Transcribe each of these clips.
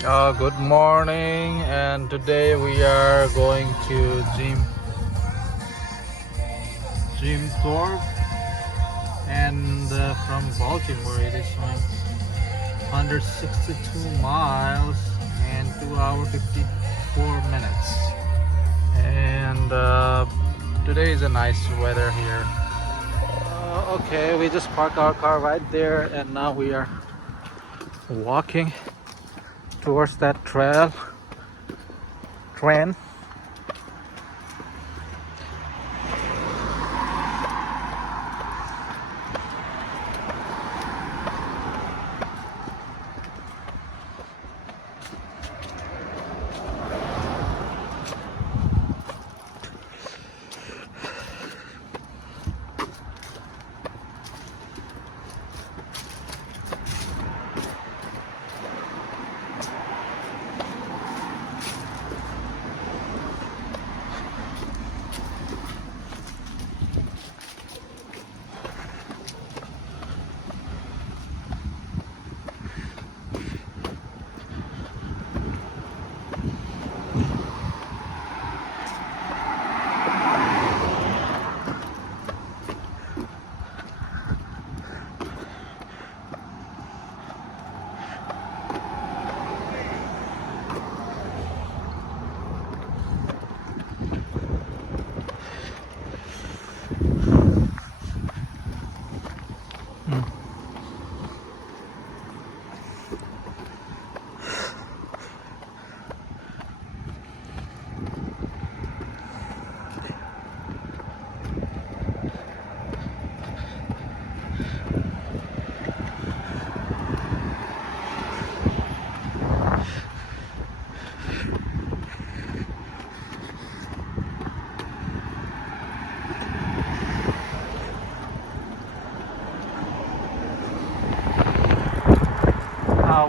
Good morning, and today we are going to Jim Thorpe, and from Baltimore it is 162 miles and 2 hours 54 minutes. And today is a nice weather here. Okay, we just parked our car right there, and now we are walking towards that train.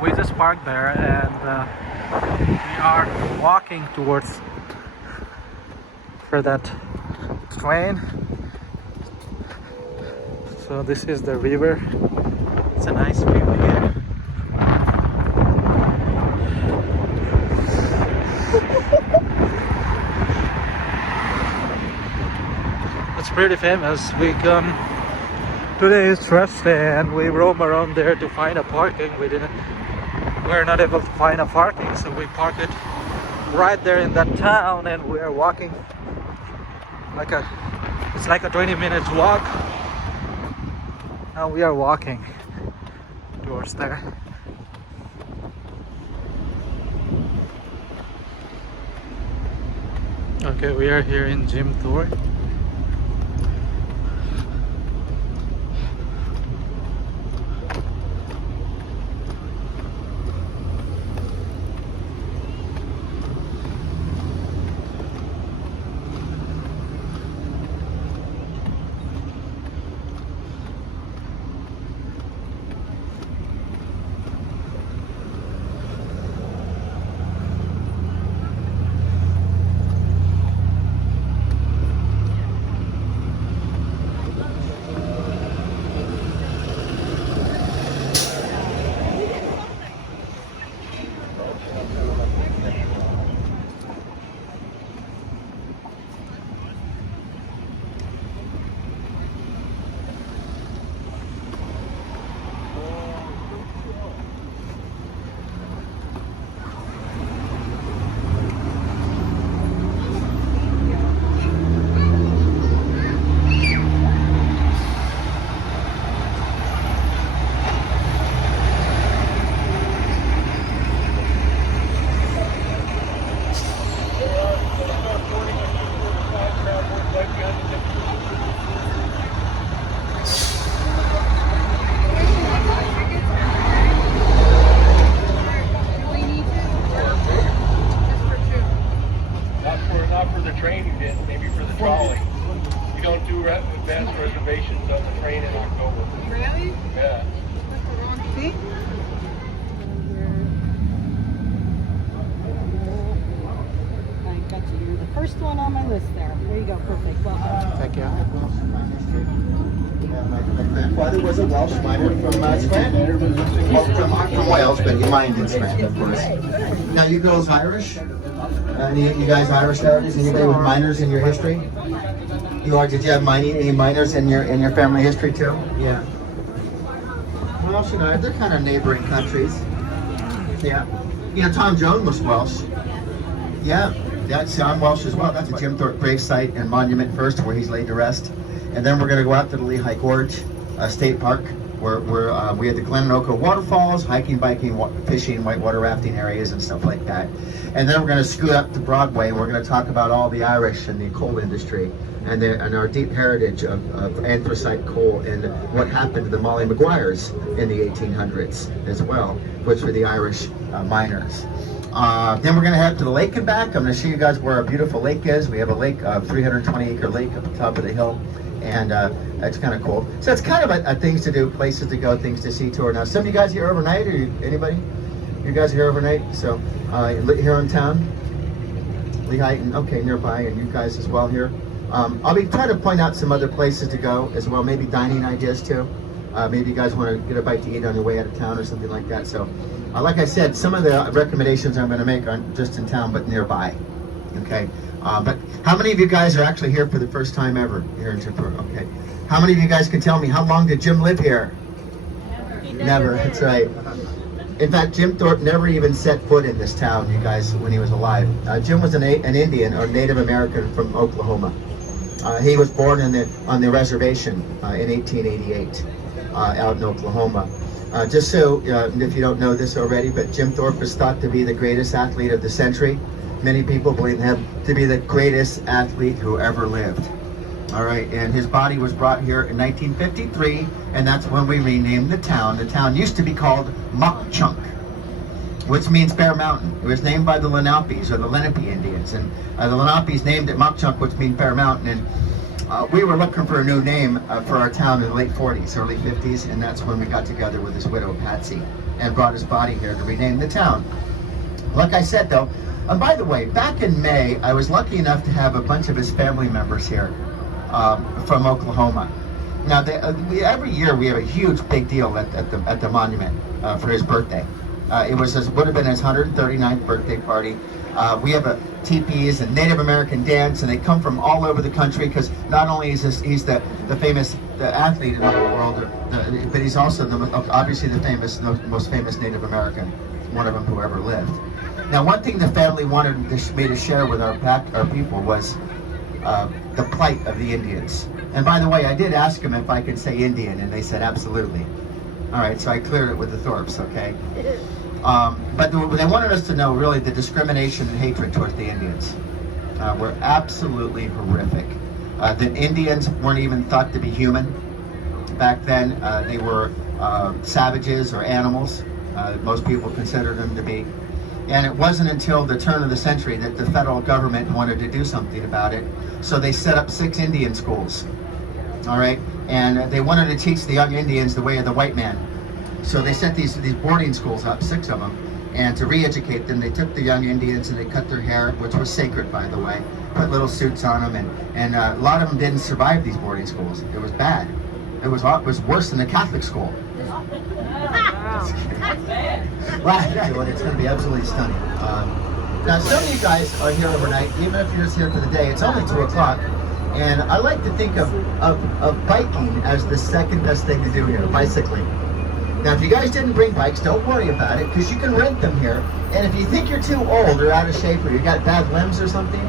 We just parked there, and we are walking towards for that train. So this is the river. It's a nice view here. It's pretty famous. We come today is Thursday, and we roam around there to find a parking. We're not able to find a parking, so we park it right there in that town, and we are walking it's like a 20 minutes walk. Now we are walking towards there. Okay, we are here in Jim Thorpe. Not for the train you did, maybe for the trolley. You don't do advanced reservations on the train in October. Really? Yeah. That's the wrong seat? I got you. You're the first one on my list there. There you go. Perfect. Welcome. Thank you. My grandfather was a Welsh miner from Scranton. Well, from Wales, but he mined in Scranton, of course. Now, you girls Irish? You guys Irish heritage? Anybody with miners in your history? You are. Did you have any miners in your family history too? Yeah. Welsh and Irish, they're kind of neighboring countries. Yeah. You know, Tom Jones was Welsh. Yeah. I'm Welsh as well. That's a Jim Thorpe gravesite and monument first, where he's laid to rest. And then we're going to go out to the Lehigh Gorge State Park, where we have the Glenanoka waterfalls, hiking, biking, fishing, whitewater rafting areas and stuff like that. And then we're going to scoot up to Broadway. We're going to talk about all the Irish and the coal industry and our deep heritage of anthracite coal and what happened to the Molly Maguires in the 1800s as well, which were the Irish miners. Then we're going to head to the lake and back. I'm going to show you guys where our beautiful lake is. We have a lake, 320-acre lake up the top of the hill, and that's kind of cool. So it's kind of a things to do, places to go, things to see tour. Now, some of you guys here overnight, or anybody? You guys here overnight? So here in town, Lehigh, okay, nearby, and you guys as well here. I'll be trying to point out some other places to go as well, maybe dining ideas too. Maybe you guys want to get a bite to eat on your way out of town or something like that. So, like I said, some of the recommendations I'm going to make aren't just in town, but nearby. Okay. But how many of you guys are actually here for the first time ever here in Chippewa? Okay. How many of you guys can tell me how long did Jim live here? Never. That's right. In fact, Jim Thorpe never even set foot in this town, you guys, when he was alive. Jim was an Indian or Native American from Oklahoma. He was born on the reservation in 1888 out in Oklahoma. Just so, if you don't know this already, but Jim Thorpe is thought to be the greatest athlete of the century. Many people believe him to be the greatest athlete who ever lived. All right, and his body was brought here in 1953, and that's when we renamed the town. The town used to be called Mauch-Chunk, which means Bear Mountain. It was named by the Lenapes, or the Lenape Indians, and the Lenapes named it Mauch-Chunk, which means Bear Mountain. And we were looking for a new name for our town in the late 40s, early 50s, and that's when we got together with his widow, Patsy, and brought his body here to rename the town. Like I said, though, and by the way, back in May, I was lucky enough to have a bunch of his family members here from Oklahoma. Now, every year we have a huge big deal at the monument for his birthday. It would have been his 139th birthday party. We have teepees and Native American dance, and they come from all over the country, because not only is he's the famous athlete in the world, but he's also obviously the most famous Native American, one of them who ever lived. Now, one thing the family wanted me to share with our people was the plight of the Indians. And by the way, I did ask them if I could say Indian, and they said absolutely. All right, so I cleared it with the Thorpes, okay? But they wanted us to know, really, the discrimination and hatred towards the Indians were absolutely horrific. The Indians weren't even thought to be human. Back then, they were savages or animals. Most people considered them to be. And it wasn't until the turn of the century that the federal government wanted to do something about it. So they set up 6 Indian schools, all right? And they wanted to teach the young Indians the way of the white man. So they set these boarding schools up, 6 of them, and to re-educate them, they took the young Indians and they cut their hair, which was sacred, by the way, put little suits on them, and a lot of them didn't survive these boarding schools. It was bad. It was worse than the Catholic school. Well, it's going to be absolutely stunning. Now, some of you guys are here overnight, even if you're just here for the day. It's only 2 o'clock, and I like to think of biking as the second best thing to do here, bicycling. Now, if you guys didn't bring bikes, don't worry about it, because you can rent them here. And if you think you're too old or out of shape, or you got bad limbs or something,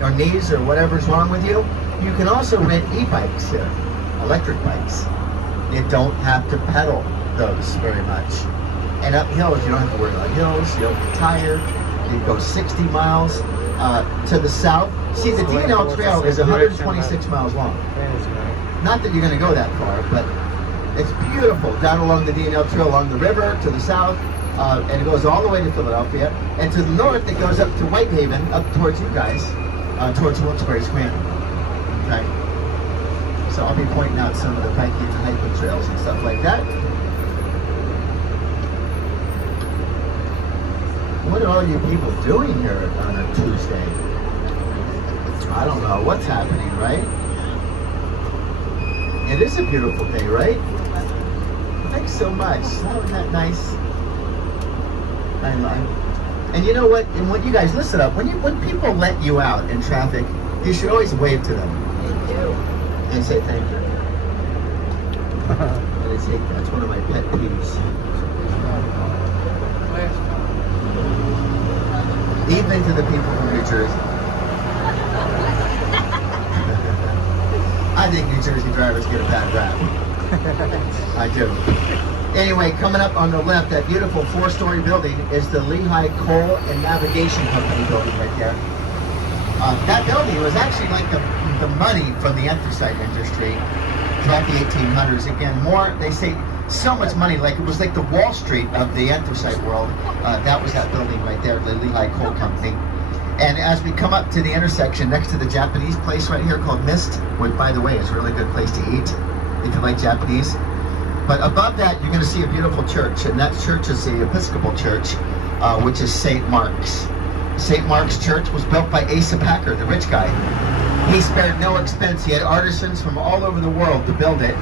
or knees or whatever's wrong with you, you can also rent e-bikes here, electric bikes. You don't have to pedal those very much. And up hills, you don't have to worry about hills, you don't get tired. You go 60 miles to the south. See, the D&L Trail is 126 miles long. Not that you're going to go that far, but it's beautiful down along the D&L Trail, along the river to the south, and it goes all the way to Philadelphia. And to the north, it goes up to Whitehaven, up towards you guys, towards Wilkes-Barre, Scranton. Okay? So I'll be pointing out some of the biking and hiking trails and stuff like that. What are all you people doing here on a Tuesday? I don't know what's happening, right? It is a beautiful day, right? Thanks so much. Isn't that nice? I love. And you know what? And when you guys listen up, when people let you out in traffic, you should always wave to them. And say thank you. That's one of my pet peeves. Even to the people from New Jersey. I think New Jersey drivers get a bad rap. I do. Anyway, coming up on the left, that beautiful 4-story building is the Lehigh Coal and Navigation Company building right there. That building was actually like the money from the anthracite industry throughout the 1800s. Again, more, they say, so much money, like it was like the Wall Street of the anthracite world. That was that building right there, the Lehigh Coal Company. And as we come up to the intersection next to the Japanese place right here called Mist, which by the way is a really good place to eat if you like Japanese. But above that you're going to see a beautiful church, and that church is the Episcopal Church, which is St. Mark's. St. Mark's Church was built by Asa Packer, the rich guy. He spared no expense. He had artisans from all over the world to build it,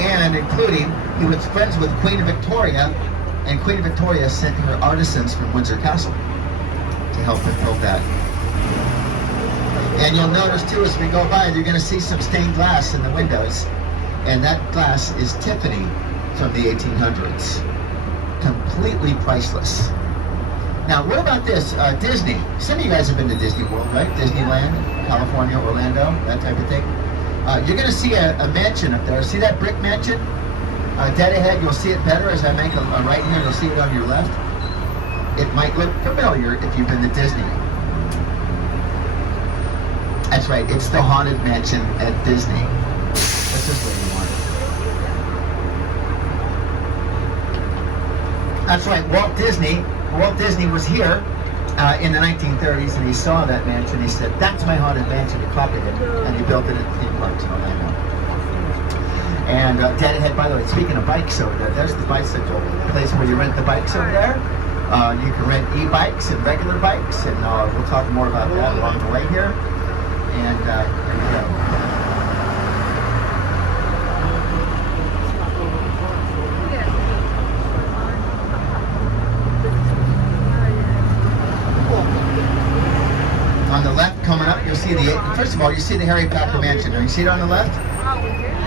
and including, he was friends with Queen Victoria, and Queen Victoria sent her artisans from Windsor Castle to help him build that. And you'll notice too, as we go by, you're going to see some stained glass in the windows, and that glass is Tiffany from the 1800s. Completely priceless. Now, what about this? Disney. Some of you guys have been to Disney World, right? Disneyland, California, Orlando, that type of thing. You're going to see a mansion up there. See that brick mansion? Dead ahead, you'll see it better as I make a right here. You'll see it on your left. It might look familiar if you've been to Disney. That's right, it's the Haunted Mansion at Disney. This is where you want it. That's right, Walt Disney was here in the 1930s, and he saw that mansion. He said, "That's my Haunted Mansion." He copied it, and he built it at theme parks in Orlando. And dead ahead, by the way, speaking of bikes over there, there's the bicycle place where you rent the bikes over there. You can rent e-bikes and regular bikes, and we'll talk more about that along the way here. And there you go. On the left, coming up, you'll see first of all, you see the Harry Packer Mansion. You see it on the left?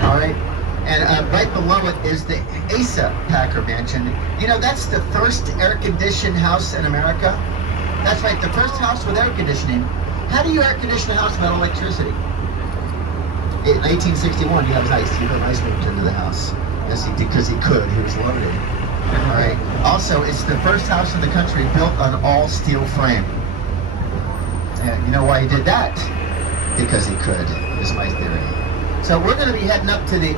All right. And right below it is the Asa Packer Mansion. You know, that's the first air-conditioned house in America. That's right, the first house with air conditioning. How do you air condition a house without electricity? In 1861, he had ice. He put ice moved into the house. Yes, he did, because he could. He was loaded. All right. Also, it's the first house in the country built on all steel frame. And you know why he did that? Because he could, is my theory. So we're going to be heading up to the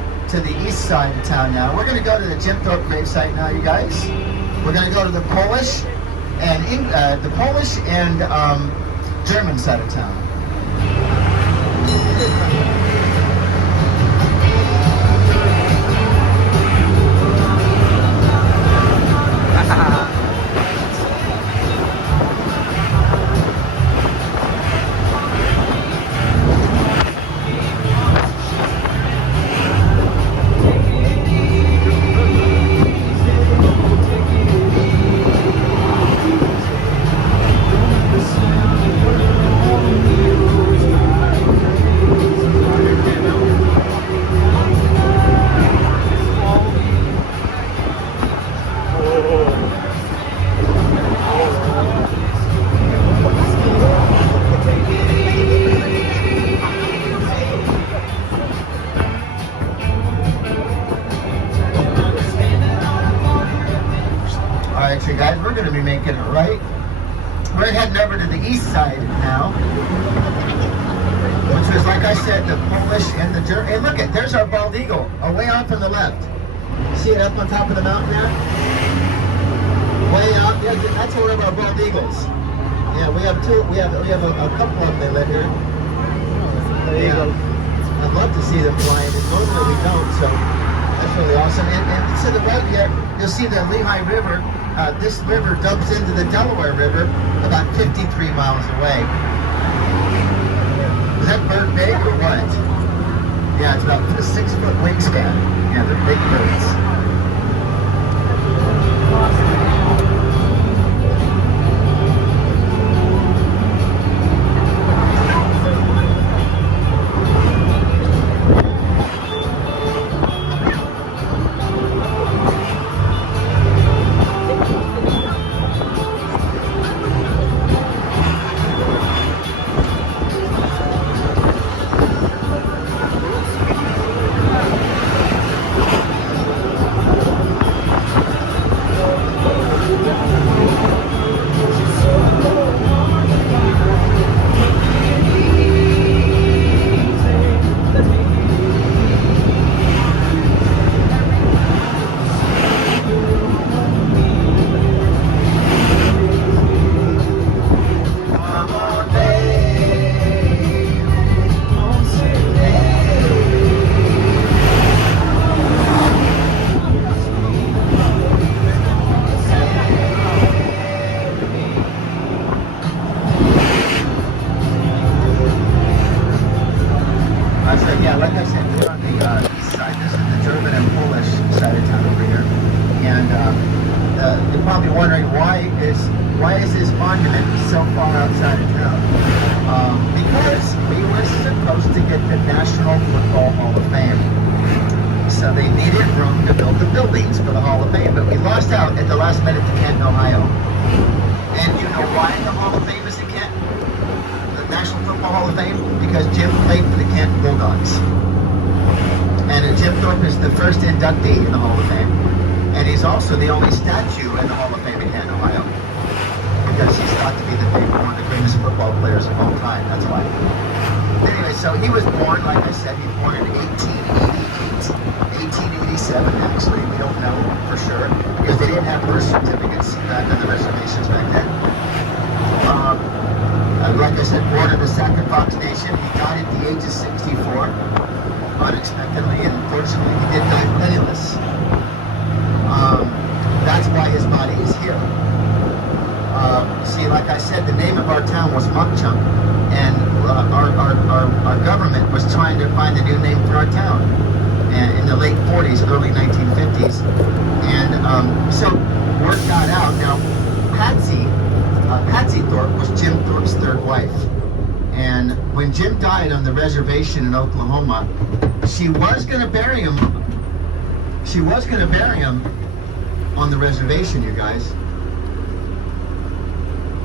east side of town now. We're going to go to the Jim Thorpe gravesite now, you guys. We're going to go to the Polish and German side of town. Guys, we're going to be making it right. We're heading over to the east side now, which was, like I said, the Polish and the German. Hey, look it, there's our bald eagle, way off on the left. See it up on top of the mountain there? Way out there, that's one of our bald eagles. Yeah, we have two. We have a couple of them. They live here. Yeah. I'd love to see them flying, and normally we don't. So that's really awesome. And to the right here, you'll see the Lehigh River. This river dumps into the Delaware River about 53 miles away. Is that bird big or what? Yeah, it's about a 6-foot wingspan. Yeah, they're big birds. Yeah, like I said, we're on the east side. This is the German and Polish side of town over here. And you're probably wondering why is this monument so far outside of town? Because we were supposed to get the National Football Hall of Fame. So they needed room to build the buildings for the Hall of Fame, but we lost out at the last minute to Canton, Ohio. And you know why the Hall of Fame is in Canton? National Football Hall of Fame? Because Jim played for the Canton Bulldogs. And Jim Thorpe is the first inductee in the Hall of Fame. And he's also the only statue in the Hall of Fame in Canton, Ohio. Because he's thought to be one of the greatest football players of all time. That's why. Anyway, so he was born, like I said, he was born in 1887 actually. We don't know for sure. Because they didn't have birth certificates back on the reservations back then. Like I said, born in the Second Fox Nation. He died at the age of 64, unexpectedly, and unfortunately he did die penniless. That's why his body is here. See, like I said, the name of our town was Mukchunk, and our government was trying to find a new name for our town in the late 40s, early 1950s. And so word got out. Now, Patsy Thorpe was Jim Thorpe's third wife. And when Jim died on the reservation in Oklahoma, she was going to bury him. She was going to bury him on the reservation, you guys.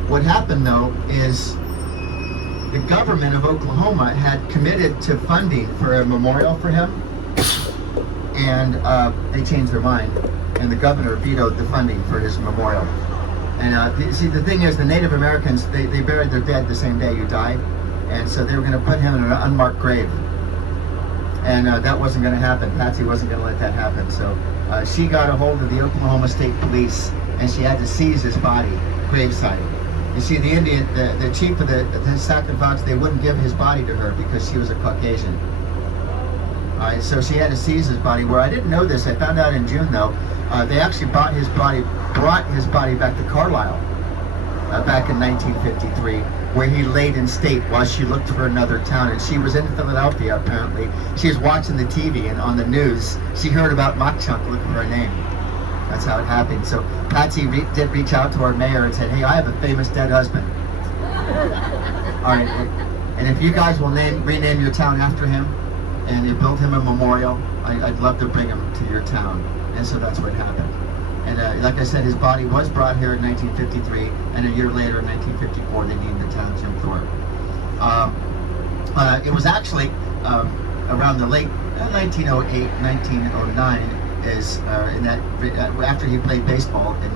What happened, though, is the government of Oklahoma had committed to funding for a memorial for him. And they changed their mind. And the governor vetoed the funding for his memorial. And see, the thing is, the Native Americans, they buried their dead the same day you died. And so they were going to put him in an unmarked grave. And that wasn't going to happen. Patsy wasn't going to let that happen. So she got a hold of the Oklahoma State Police, and she had to seize his body, graveside. You see, the Indian, the chief of the Second Fox, they wouldn't give his body to her because she was a Caucasian. So she had to seize his body. Where I didn't know this, I found out in June though. They actually brought his body back to Carlisle back in 1953, where he laid in state while she looked for another town. And she was in Philadelphia apparently. She was watching the TV, and on the news she heard about Mukchunk looking for a name. That's how it happened. So Patsy did reach out to our mayor and said, "Hey, I have a famous dead husband. All right, and if you guys will rename your town after him, and you build him a memorial, I'd love to bring him to your town." And so that's what happened. And like I said, his body was brought here in 1953, and a year later, in 1954, they named the town Jim Thorpe. It was actually around the late 1908, 1909, is in that after he played baseball in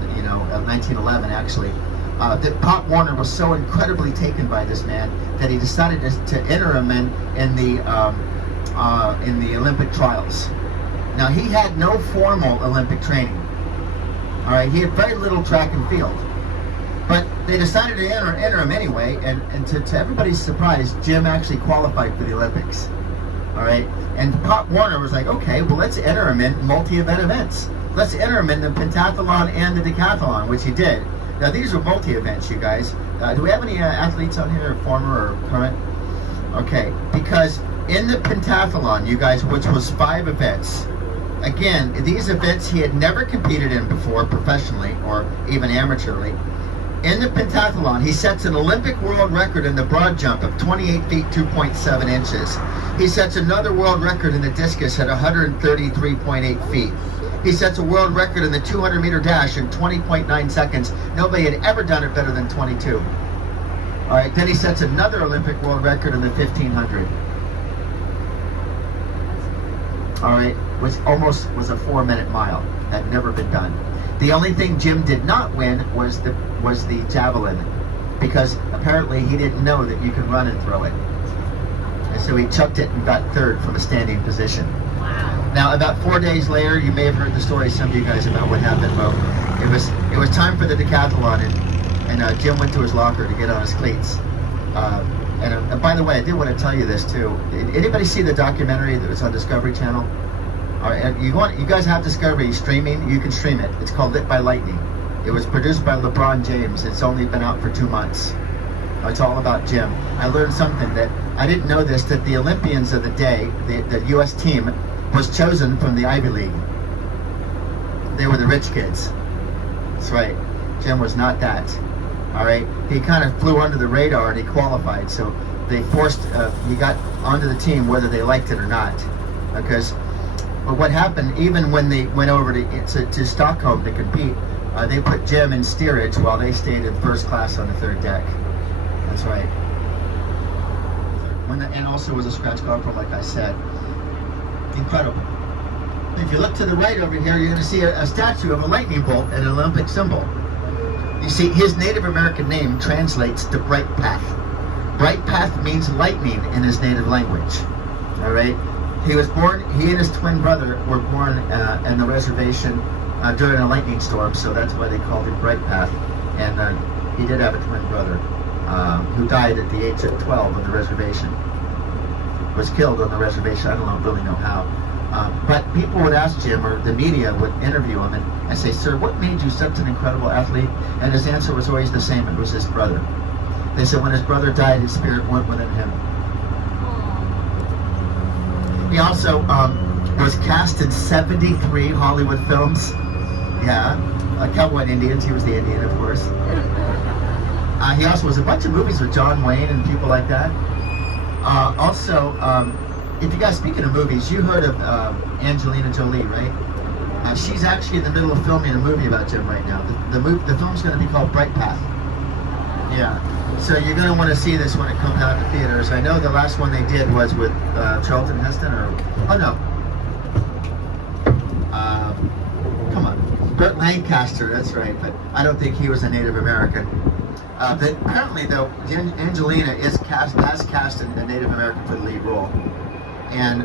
1911 actually. That Pop Warner was so incredibly taken by this man that he decided to enter him in the Olympic trials. Now, he had no formal Olympic training. All right, he had very little track and field. But they decided to enter him anyway, and to everybody's surprise, Jim actually qualified for the Olympics. All right, and Pop Warner was like, okay, well, let's enter him in multi-event events. Let's enter him in the pentathlon and the decathlon, which he did. Now, these are multi-events, you guys. Do we have any athletes on here, former or current? Okay, because In the pentathlon, you guys, which was 5 events, again, these events he had never competed in before professionally or even amateurly. In the pentathlon, he sets an Olympic world record in the broad jump of 28 feet 2.7 inches. He sets another world record in the discus at 133.8 feet. He sets a world record in the 200-meter dash in 20.9 seconds. Nobody had ever done it better than 22. All right, then he sets another Olympic world record in the 1500. All right, which almost was a 4-minute mile. That had never been done. The only thing Jim did not win was the javelin, because apparently he didn't know that you can run and throw it. And so he chucked it and got 3rd from a standing position. Wow. Now, about 4 days later, you may have heard the story, some of you guys, about what happened. Well, it was time for the decathlon, and Jim went to his locker to get on his cleats. And by the way, I did want to tell you this too. Anybody see the documentary that was on Discovery Channel? All right, you guys have Discovery streaming. You can stream it. It's called Lit by Lightning. It was produced by LeBron James. It's only been out for 2 months. It's all about Jim. I learned something that I didn't know this, that the Olympians of the day, the U.S. team, was chosen from the Ivy League. They were the rich kids. That's right. Jim was not that. All right, he kind of flew under the radar and he qualified, so they forced, he got onto the team whether they liked it or not. Because, but what happened, even when they went over to Stockholm to compete, they put Jim in steerage while they stayed in first class on the 3rd deck. That's right. And also was a scratch golfer, like I said. Incredible. If you look to the right over here, you're going to see a statue of a lightning bolt and an Olympic symbol. You see, his Native American name translates to Bright Path. Bright Path means lightning in his native language. All right? He was born, he and his twin brother were born in the reservation during a lightning storm, so that's why they called him Bright Path. And he did have a twin brother who died at the age of 12 on the reservation. Was killed on the reservation. I don't really know how. But people would ask Jim, or the media would interview him, and I say, "Sir, what made you such an incredible athlete?" And his answer was always the same. It was his brother. They said when his brother died, his spirit went within him. He also was cast in 73 Hollywood films. Yeah, Cowboy and Indians. He was the Indian, of course. He also was a bunch of movies with John Wayne and people like that. If you guys, speaking of movies, you heard of Angelina Jolie, right? She's actually in the middle of filming a movie about Jim right now. The film's going to be called Bright Path. Yeah. So you're going to want to see this when it comes out to theaters. I know the last one they did was with Charlton Heston, come on, Burt Lancaster. That's right. But I don't think he was a Native American. But apparently, though, Angelina has cast a Native American for the lead role. And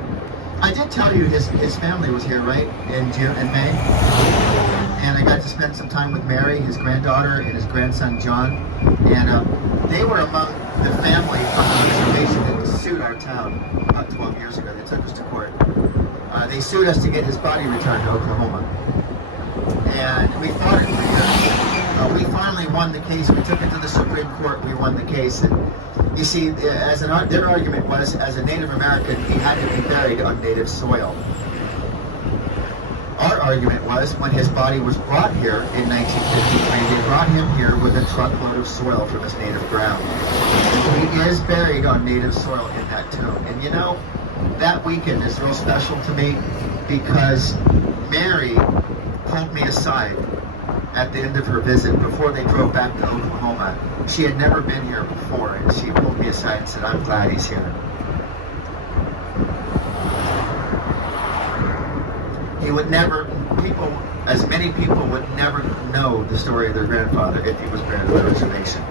I did tell you his family was here, right, in May? And I got to spend some time with Mary, his granddaughter, and his grandson, John. And they were among the family from the reservation that sued our town about 12 years ago. They took us to court. They sued us to get his body returned to Oklahoma. And we fought it for years. We finally won the case. We took it to the Supreme Court. We won the case. And you see, their argument was, as a Native American, he had to be buried on native soil. Our argument was, when his body was brought here in 1953, they brought him here with a truckload of soil from his native ground. And he is buried on native soil in that tomb. And you know, that weekend is real special to me because Mary pulled me aside at the end of her visit before they drove back to Oklahoma. She had never been here before, and she pulled me aside and said, "I'm glad he's here." He would never, as many people would never know the story of their grandfather if he was buried on the reservation.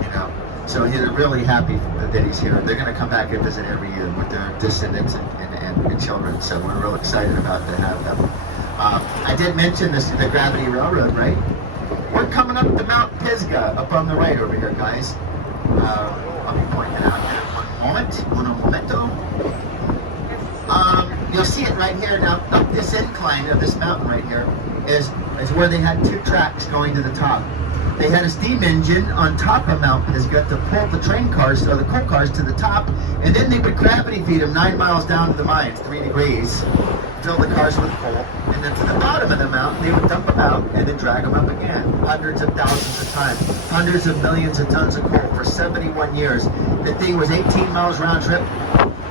You know, so they're really happy that he's here. They're going to come back and visit every year with their descendants and children. So we're real excited about to have them. I did mention the Gravity Railroad, right? We're coming up to Mount Pisgah up on the right over here, guys. I'll be pointing out here in un momento. You'll see it right here. Now, up this incline of this mountain right here is where they had 2 tracks going to the top. They had a steam engine on top of Mount Pisgah to pull the train cars or the coal cars to the top, and then they would gravity feed them 9 miles down to the mines, 3 degrees, fill the cars with coal, and then to the bottom of the mountain they would dump them out and then drag them up again, hundreds of thousands of times, hundreds of millions of tons of coal for 71 years. The thing was 18 miles round trip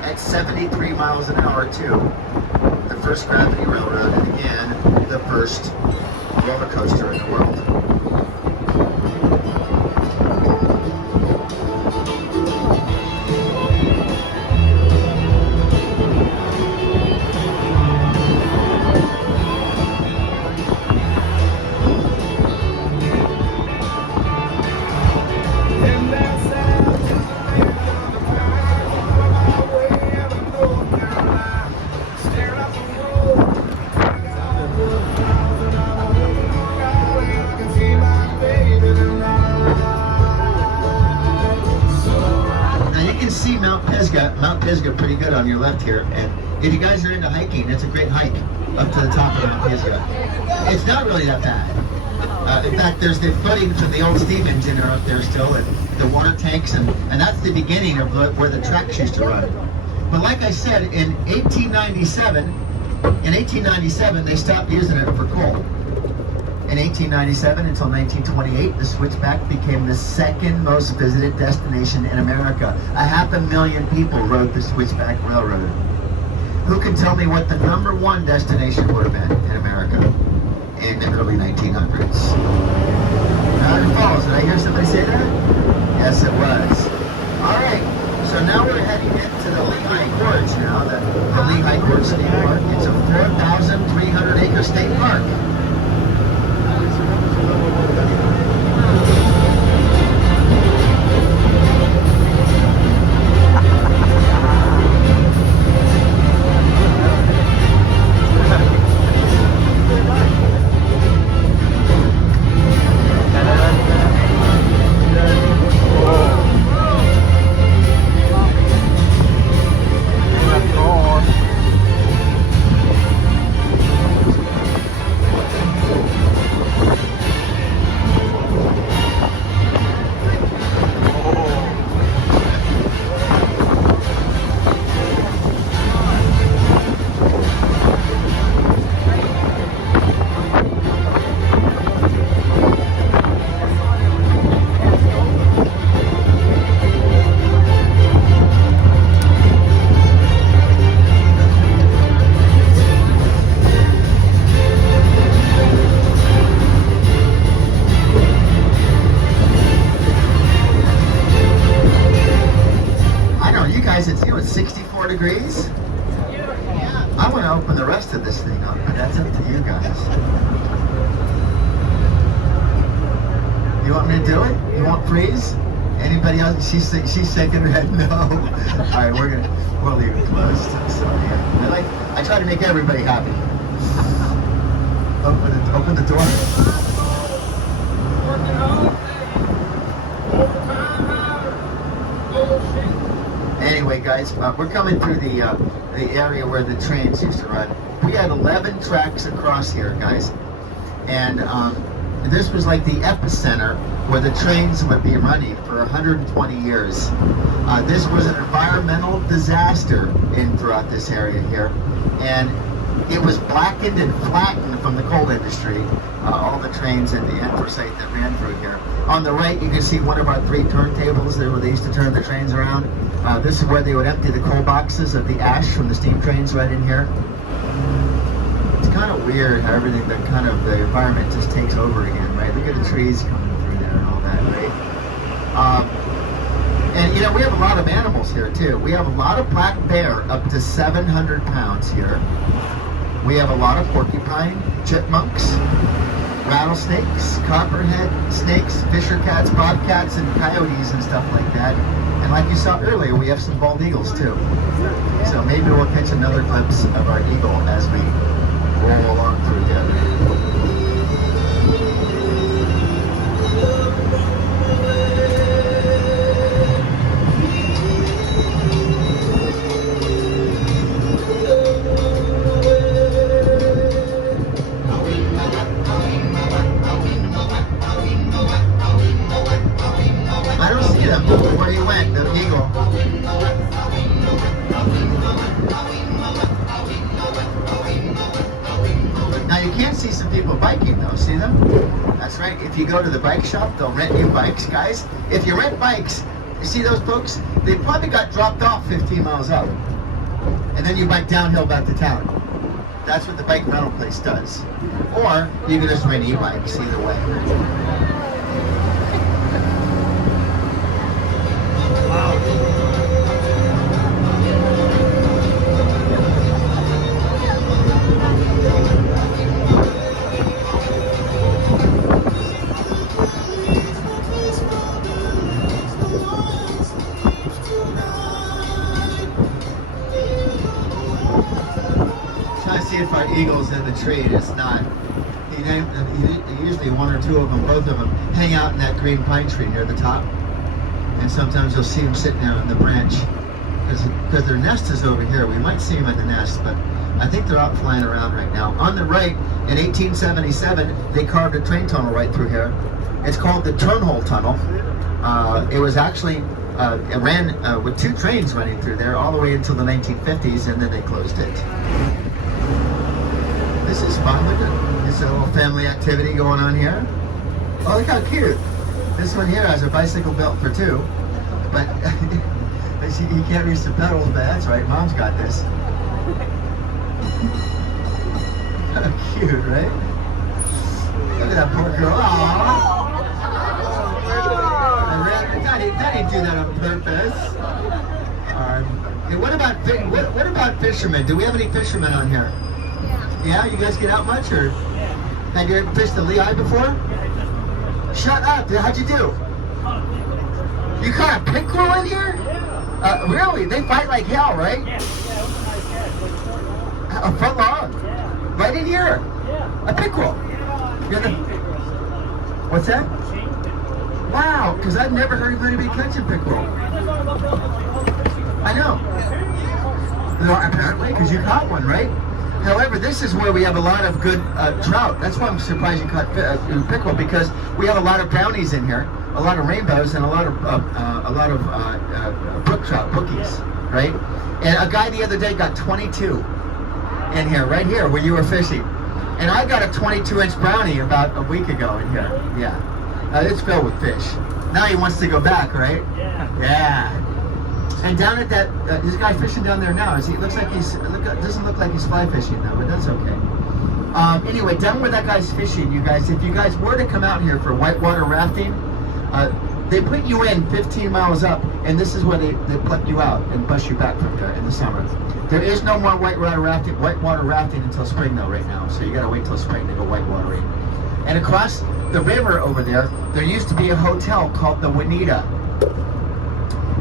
at 73 miles an hour too. The first gravity railroad, and again, the first roller coaster in the world. Mount Pisgah pretty good on your left here, and if you guys are into hiking, it's a great hike up to the top of Mount Pisgah. It's not really that bad. In fact, there's the footings of the old steam engine are up there still, and the water tanks, and that's the beginning of where the tracks used to run. But like I said, in 1897, they stopped using it for coal. In 1897 until 1928, the switchback became the second most visited destination in America. 500,000 people rode the switchback railroad. Who can tell me what the #1 destination would have been in America in the early 1900s? Niagara Falls. Did I hear somebody say that? Yes, it was. All right. So now we're heading into the Lehigh Gorge now, the Lehigh Gorge State Park. It's a 4,300-acre state park. Degrees? I want to open the rest of this thing up, but that's up to you guys. You want me to do it? You want freeze? Anybody else? She's shaking her head no. All right, we'll leave it closed. So yeah, I try to make everybody happy. Open the door. Anyway, guys, we're coming through the area where the trains used to run. We had 11 tracks across here, guys, and this was like the epicenter where the trains would be running for 120 years. This was an environmental disaster throughout this area here, and it was blackened and flattened from the coal industry, all the trains and the anthracite that ran through here. On the right, you can see one of our 3 turntables where they used to turn the trains around. This is where they would empty the coal boxes of the ash from the steam trains right in here. It's kind of weird how everything, the environment just takes over again, right? Look at the trees coming through there and all that, right? And you know, we have a lot of animals here too. We have a lot of black bear, up to 700 pounds here. We have a lot of porcupine, chipmunks, rattlesnakes, copperhead snakes, fisher cats, bobcats, and coyotes and stuff like that. And like you saw earlier, we have some bald eagles too. So maybe we'll catch another glimpse of our eagle as we roll along through here. Now you can see some people biking though, see them? That's right, if you go to the bike shop, they'll rent you bikes, guys. If you rent bikes, you see those folks? They probably got dropped off 15 miles up. And then you bike downhill back to town. That's what the bike rental place does. Or you can just rent e-bikes, either way. Trying to see if our eagle's in the tree, and it's not. Usually one or two of them, both of them, hang out in that green pine tree near the top. And sometimes you'll see them sitting there on the branch. Because their nest is over here. We might see them at the nest, but I think they're out flying around right now. On the right, in 1877, they carved a train tunnel right through here. It's called the Turnhole Tunnel. It was actually, it ran with 2 trains running through there all the way until the 1950s, and then they closed it. This is fun, look at this little family activity going on here. Oh, look how cute. This one here has a bicycle built for 2, but you can't reach the pedals, but that's right, Mom's got this. How cute, right? Look at that poor girl. Aww. I didn't do that on purpose. Hey, what about fishermen? Do we have any fishermen on here? Yeah, you guys get out much, or have you ever fished the Lehigh before? Shut up! How'd you do? You caught a pickerel in here? Really? They fight like hell, right? A foot long? Right in here? A pickerel? What's that? Wow, because I've never heard of anybody catching pickerel. I know. No, apparently, because you caught one, right? However, this is where we have a lot of good trout. That's why I'm surprised you caught pickerel, because we have a lot of brownies in here, a lot of rainbows, and a lot of brook trout, brookies, right? And a guy the other day got 22 in here, right here, where you were fishing. And I got a 22-inch brownie about a week ago in here. Yeah, it's filled with fish. Now he wants to go back, right? Yeah. And down at that, this guy fishing down there now. Doesn't look like he's fly fishing though, but that's okay. Anyway, down where that guy's fishing, you guys, if you guys were to come out here for whitewater rafting, they put you in 15 miles up, and this is where they pluck you out and bus you back from there in the summer. There is no more whitewater rafting until spring though right now, so you gotta wait till spring to go whitewatering. And across the river over there used to be a hotel called the Juanita.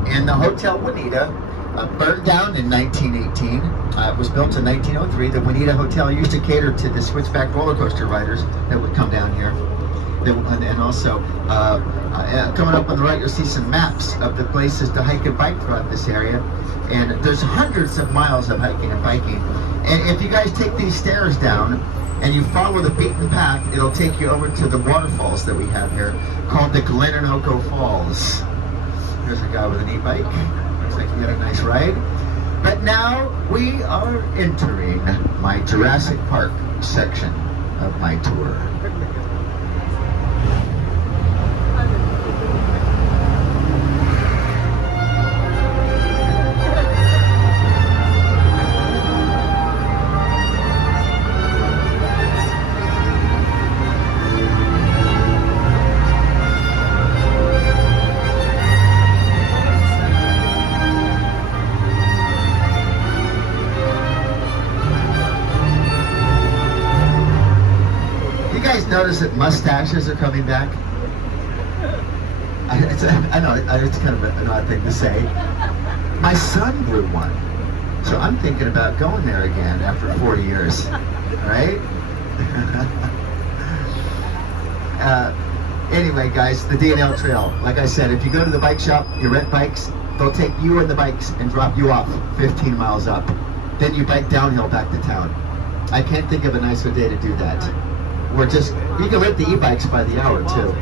And the Hotel Juanita burned down in 1918. It was built in 1903. The Juanita Hotel used to cater to the switchback roller coaster riders that would come down here. And also, coming up on the right, you'll see some maps of the places to hike and bike throughout this area. And there's hundreds of miles of hiking and biking. And if you guys take these stairs down and you follow the beaten path, it'll take you over to the waterfalls that we have here called the Glenanoco Falls. There's a guy with an e-bike. Looks like he had a nice ride. But now we are entering my Jurassic Park section of my tour. Notice that mustaches are coming back. I know it's kind of an odd thing to say. My son grew one, so I'm thinking about going there again after 40 years, right? Anyway, guys, the D&L Trail. Like I said, if you go to the bike shop, you rent bikes, they'll take you and the bikes and drop you off 15 miles up. Then you bike downhill back to town. I can't think of a nicer day to do that. You can rent the e-bikes by the hour too.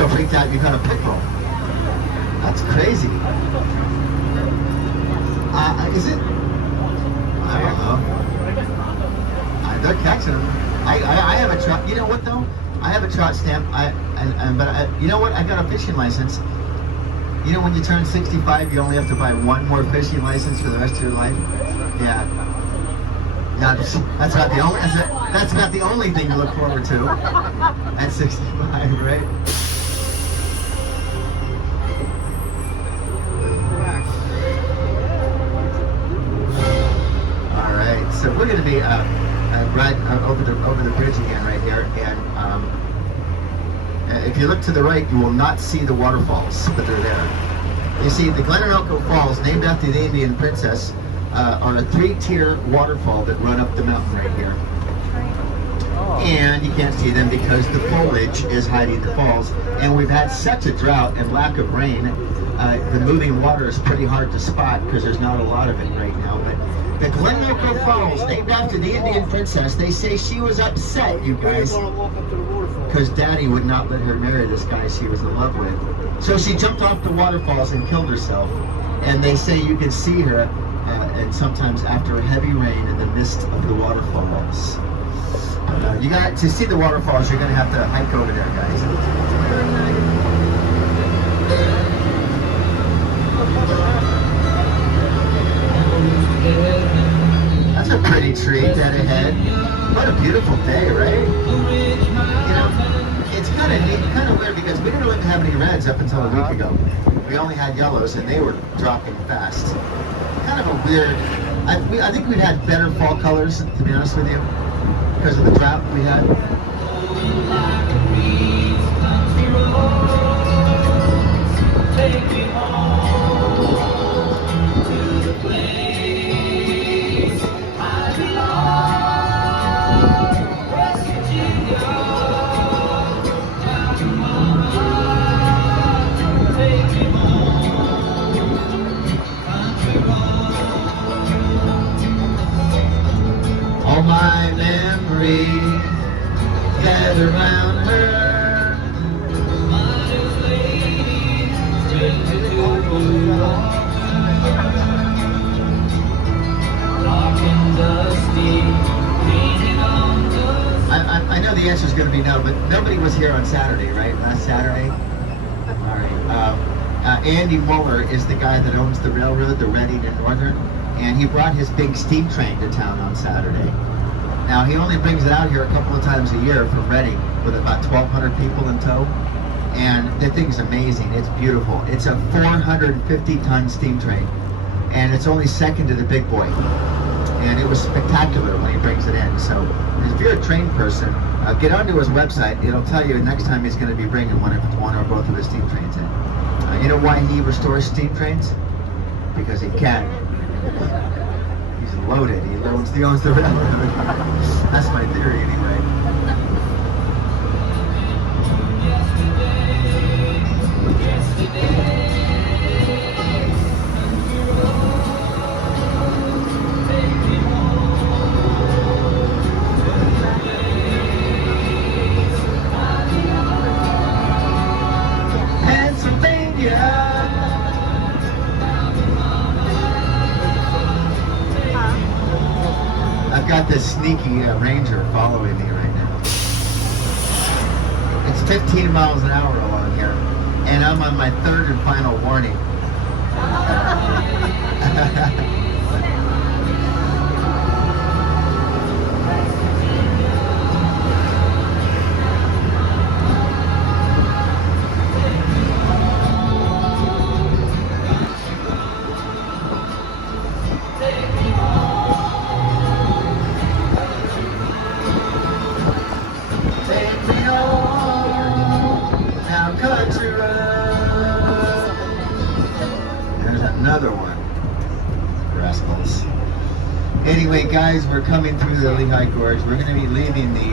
so freaked out you got a pickerel. That's crazy. Is it? I don't know. They're catching them. I have a trout. You know what though? I have a trout stamp. You know what? I got a fishing license. You know when you turn 65, you only have to buy one more fishing license for the rest of your life. Yeah. Yeah, that's about the only. That's about the only thing to look forward to at 65, right? All right, so we're going to be right over the bridge again, right here, and if you look to the right, you will not see the waterfalls, but they're there. You see, the Glenorelco Falls, named after the Indian princess, are a 3-tier waterfall that run up the mountain right here. And you can't see them because the foliage is hiding the falls. And we've had such a drought and lack of rain, the moving water is pretty hard to spot because there's not a lot of it right now. But the Glenorelco Falls, named after the Indian princess, they say she was upset, you guys, because Daddy would not let her marry this guy she was in love with. So she jumped off the waterfalls and killed herself. And they say you can see her, and sometimes after a heavy rain in the midst of the waterfalls. You got to see the waterfalls. You're going to have to hike over there, guys. That's a pretty tree dead ahead. What a beautiful day, right? You know, it's kind of neat, kind of weird because we didn't really have any reds up until a week ago. We only had yellows, and they were dropping fast. Kind of a weird. I think we've had better fall colors, to be honest with you, because of the drought we had. All my memories gather round her. I know the answer is going to be no, but nobody was here on Saturday, right? Last Saturday? All right. Andy Muller is the guy that owns the railroad, the Reading and Northern, and he brought his big steam train to town on Saturday. Now, he only brings it out here a couple of times a year from Reading with about 1,200 people in tow. And the thing's amazing. It's beautiful. It's a 450-ton steam train. And it's only second to the big boy. And it was spectacular when he brings it in. So if you're a train person, get onto his website. It'll tell you next time he's going to be bringing one or both of his steam trains in. You know why he restores steam trains? Because he can. He's loaded. He owns the railroad. That's my theory, anyway. I've got this sneaky Ranger following me right now. It's 15 miles an hour along here, and I'm on my third and final warning. Another one. Rascals. Anyway, guys, we're coming through the Lehigh Gorge. We're going to be leaving the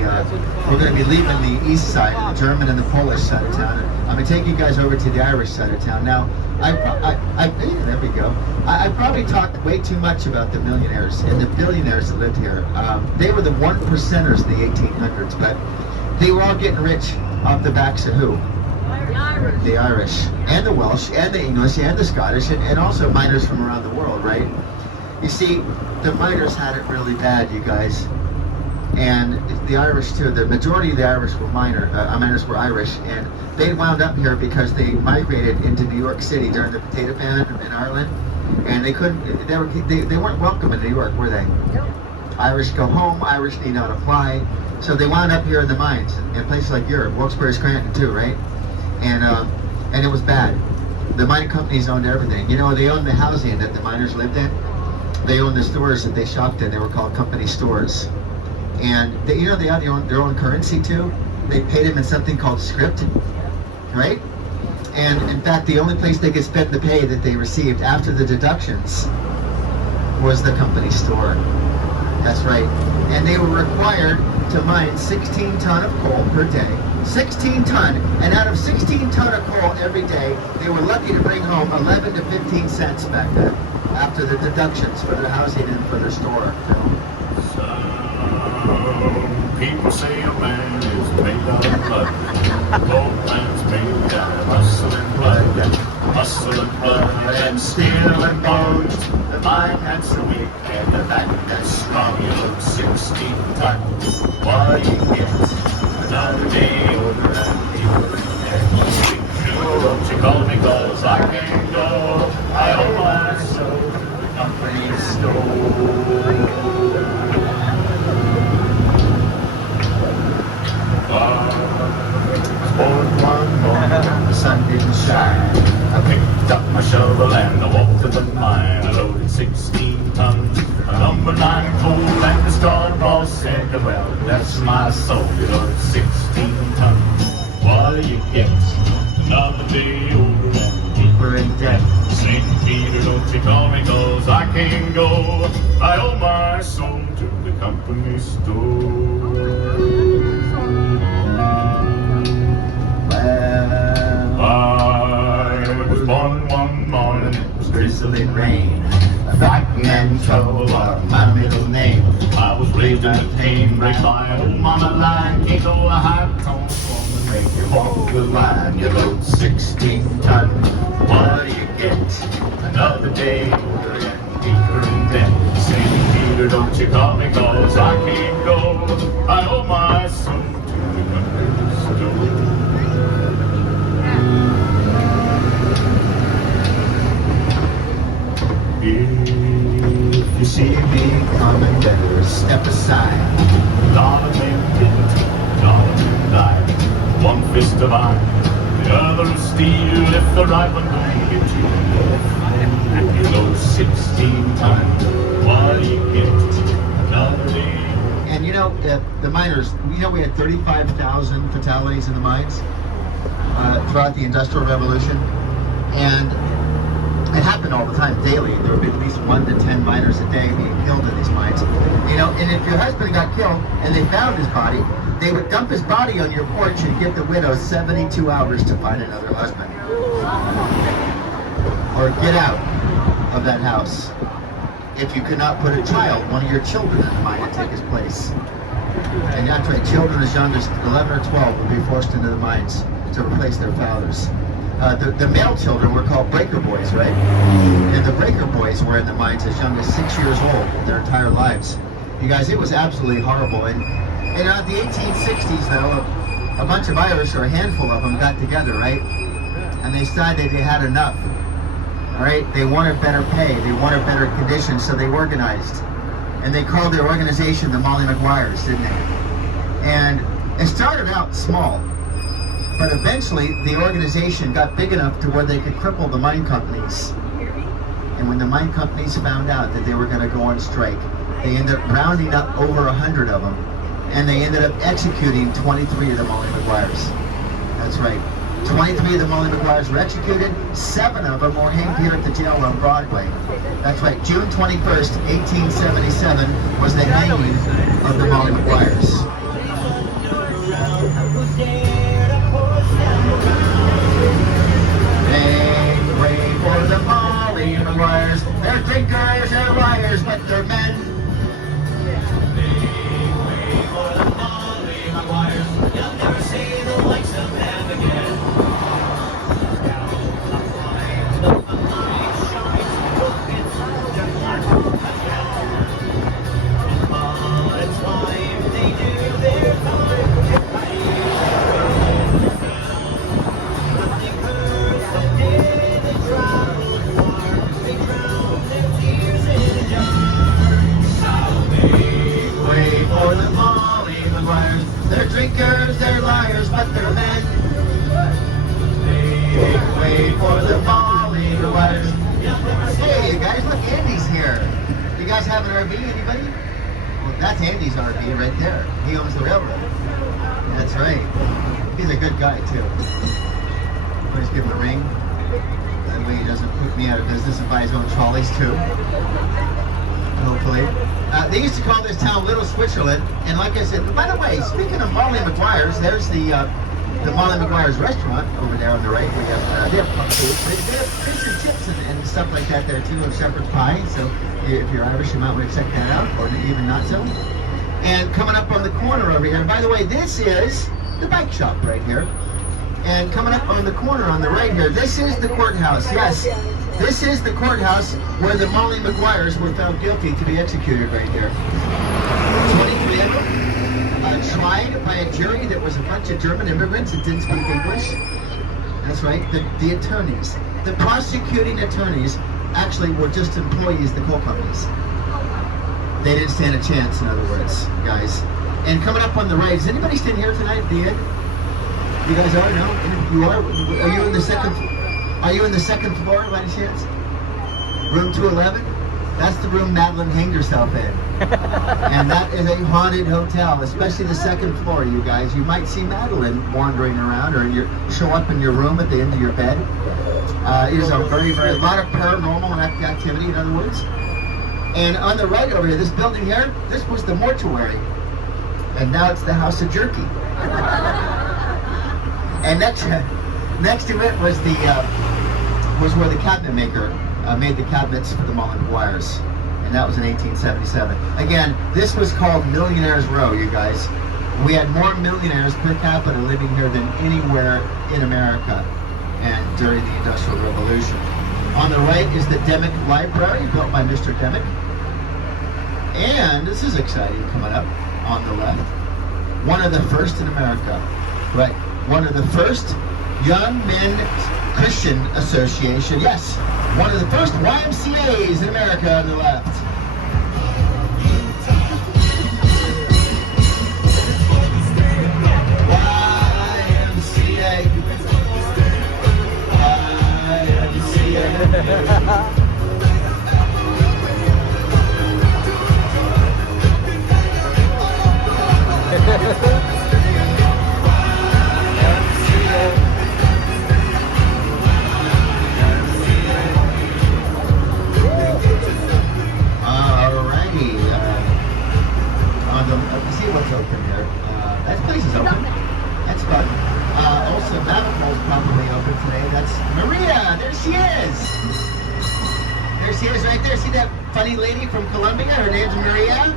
east side, the German and the Polish side of town. I'm going to take you guys over to the Irish side of town. Now, there we go. I probably talked way too much about the millionaires and the billionaires that lived here. They were the 1%ers in the 1800s, but they were all getting rich off the backs of who? The Irish, and the Welsh, and the English, and the Scottish, and also miners from around the world, right? You see, the miners had it really bad, you guys. And the Irish too, the majority of the Irish were miners were Irish, and they wound up here because they migrated into New York City during the potato famine in Ireland, and they weren't welcome in New York, were they? Irish go home, Irish need not apply, so they wound up here in the mines, in places like Europe, Wilkes-Barre, Scranton too, right? And it was bad. The mining companies owned everything. You know, they owned the housing that the miners lived in. They owned the stores that they shopped in. They were called company stores. And they had their own currency too. They paid them in something called script, right? And in fact, the only place they could spend the pay that they received after the deductions was the company store. That's right. And they were required to mine 16 ton of coal per day. 16 ton. And out of 16 ton of coal every day, they were lucky to bring home 11 to 15 cents back then, after the deductions for their housing and for their store. People say a man is made out of blood. Gold man's made out of muscle and blood. Muscle and blood and steel and bones. The mind that's so weak and the back that's strong. You look 16 ton. Why you get another day older and deeper and don't you call me 'cause I can't go. I owe my soul to the company store. One morning, the sun didn't shine. I picked up my shovel and I walked to the mine. I loaded 16 tons of number 9 coal and the star boss said, well, that's my soul. You loaded 16 tons. What do you get? Another day older and deeper in debt. St. Peter, don't you call me 'cause I can't go. I owe my soul to the company store. I was born one morning, it was drizzling rain. Fighting and trouble are my middle name. I was raised in a tame, break by an old mama line. Can't go a high tone woman, make you walk the line. You load 16 ton, what do you get? Another day older and deeper in debt. St. Peter, don't you call me 'cause I can't go. I owe my soul to the country store. If you see me coming, better step aside. Dollar men didn't, dollar men died. One fist of iron, the other of steel. If the right one don't hit you, you load 16 times. What do you get? Another day. And you know, the miners, we had 35,000 fatalities in the mines throughout the Industrial Revolution. And it happened all the time, daily. There would be at least 1 to 10 miners a day being killed in these mines. And if your husband got killed and they found his body, they would dump his body on your porch and give the widow 72 hours to find another husband. Or get out of that house. If you could not put a child, one of your children in the mine to take his place. And that's right, children as young as 11 or 12 would be forced into the mines to replace their fathers. The male children were called breaker boys, right? And the breaker boys were in the mines as young as 6 years old their entire lives. You guys, it was absolutely horrible. And in the 1860s, though, a bunch of Irish, or a handful of them, got together, right? And they decided they had enough, all right? They wanted better pay, they wanted better conditions, so they organized. And they called their organization the Molly Maguires, didn't they? And it started out small. But eventually, the organization got big enough to where they could cripple the mine companies. And when the mine companies found out that they were going to go on strike, they ended up rounding up over 100 of them. And they ended up executing 23 of the Molly Maguires. That's right. 23 of the Molly Maguires were executed. 7 of them were hanged here at the jail on Broadway. That's right. June 21st, 1877 was the hanging of the Molly Maguires. They pray for the Molly Maguires. They're drinkers, they're liars, but they're men. They pray for the Molly Maguires. You'll never see the likes of them again. fakers, they're liars, but they're men. Make way for the Molly McGuires. Hey, you guys, look, Andy's here. You guys have an RV, anybody? Well, that's Andy's RV right there. He owns the railroad. That's right. He's a good guy, too. I'll just give him a ring. That way he doesn't put me out of business and buy his own trolleys, too. Hopefully. They used to call this town Little Switzerland, and like I said, by the way, speaking of Molly McGuire's, there's the Molly McGuire's restaurant over there on the right. We have they have pub food. They have fish and chips and stuff like that there too, and shepherd's pie. So if you're Irish, you might want to check that out, or even not so. And coming up on the corner over here, and by the way, this is the bike shop right here. And coming up on the corner on the right here, this is the courthouse. Yes, this is the courthouse where the Molly McGuires were found guilty to be executed right here. 23 of them, tried by a jury that was a bunch of German immigrants that didn't speak English. That's right, the attorneys. The prosecuting attorneys actually were just employees of the coal companies. They didn't stand a chance, in other words, guys. And coming up on the right, is anybody staying here tonight at the end? You guys are? No? You are? Are you in the second? Are you in the second floor by any chance? Room 211? That's the room Madeline hanged herself in. And that is a haunted hotel, especially the second floor, you guys. You might see Madeline wandering around, or show up in your room at the end of your bed. It is a a lot of paranormal activity, in other words. And on the right over here, this building here, this was the mortuary. And now it's the house of jerky. And next to it was where the cabinet maker made the cabinets for the Molly McGuires, and that was in 1877. Again, this was called Millionaires Row, you guys. We had more millionaires per capita living here than anywhere in America, and during the Industrial Revolution. On the right is the Demick Library, built by Mr. Demick. And this is exciting coming up on the left. One of the first in America, right? One of the first Young Men Christian Association. Yes, one of the first YMCAs in America on the left. YMCA. YMCA. See what's open here. That place is open. That's fun. Also, Mavapol's probably open today. That's Maria. There she is. There she is right there. See that funny lady from Colombia? Her name's Maria.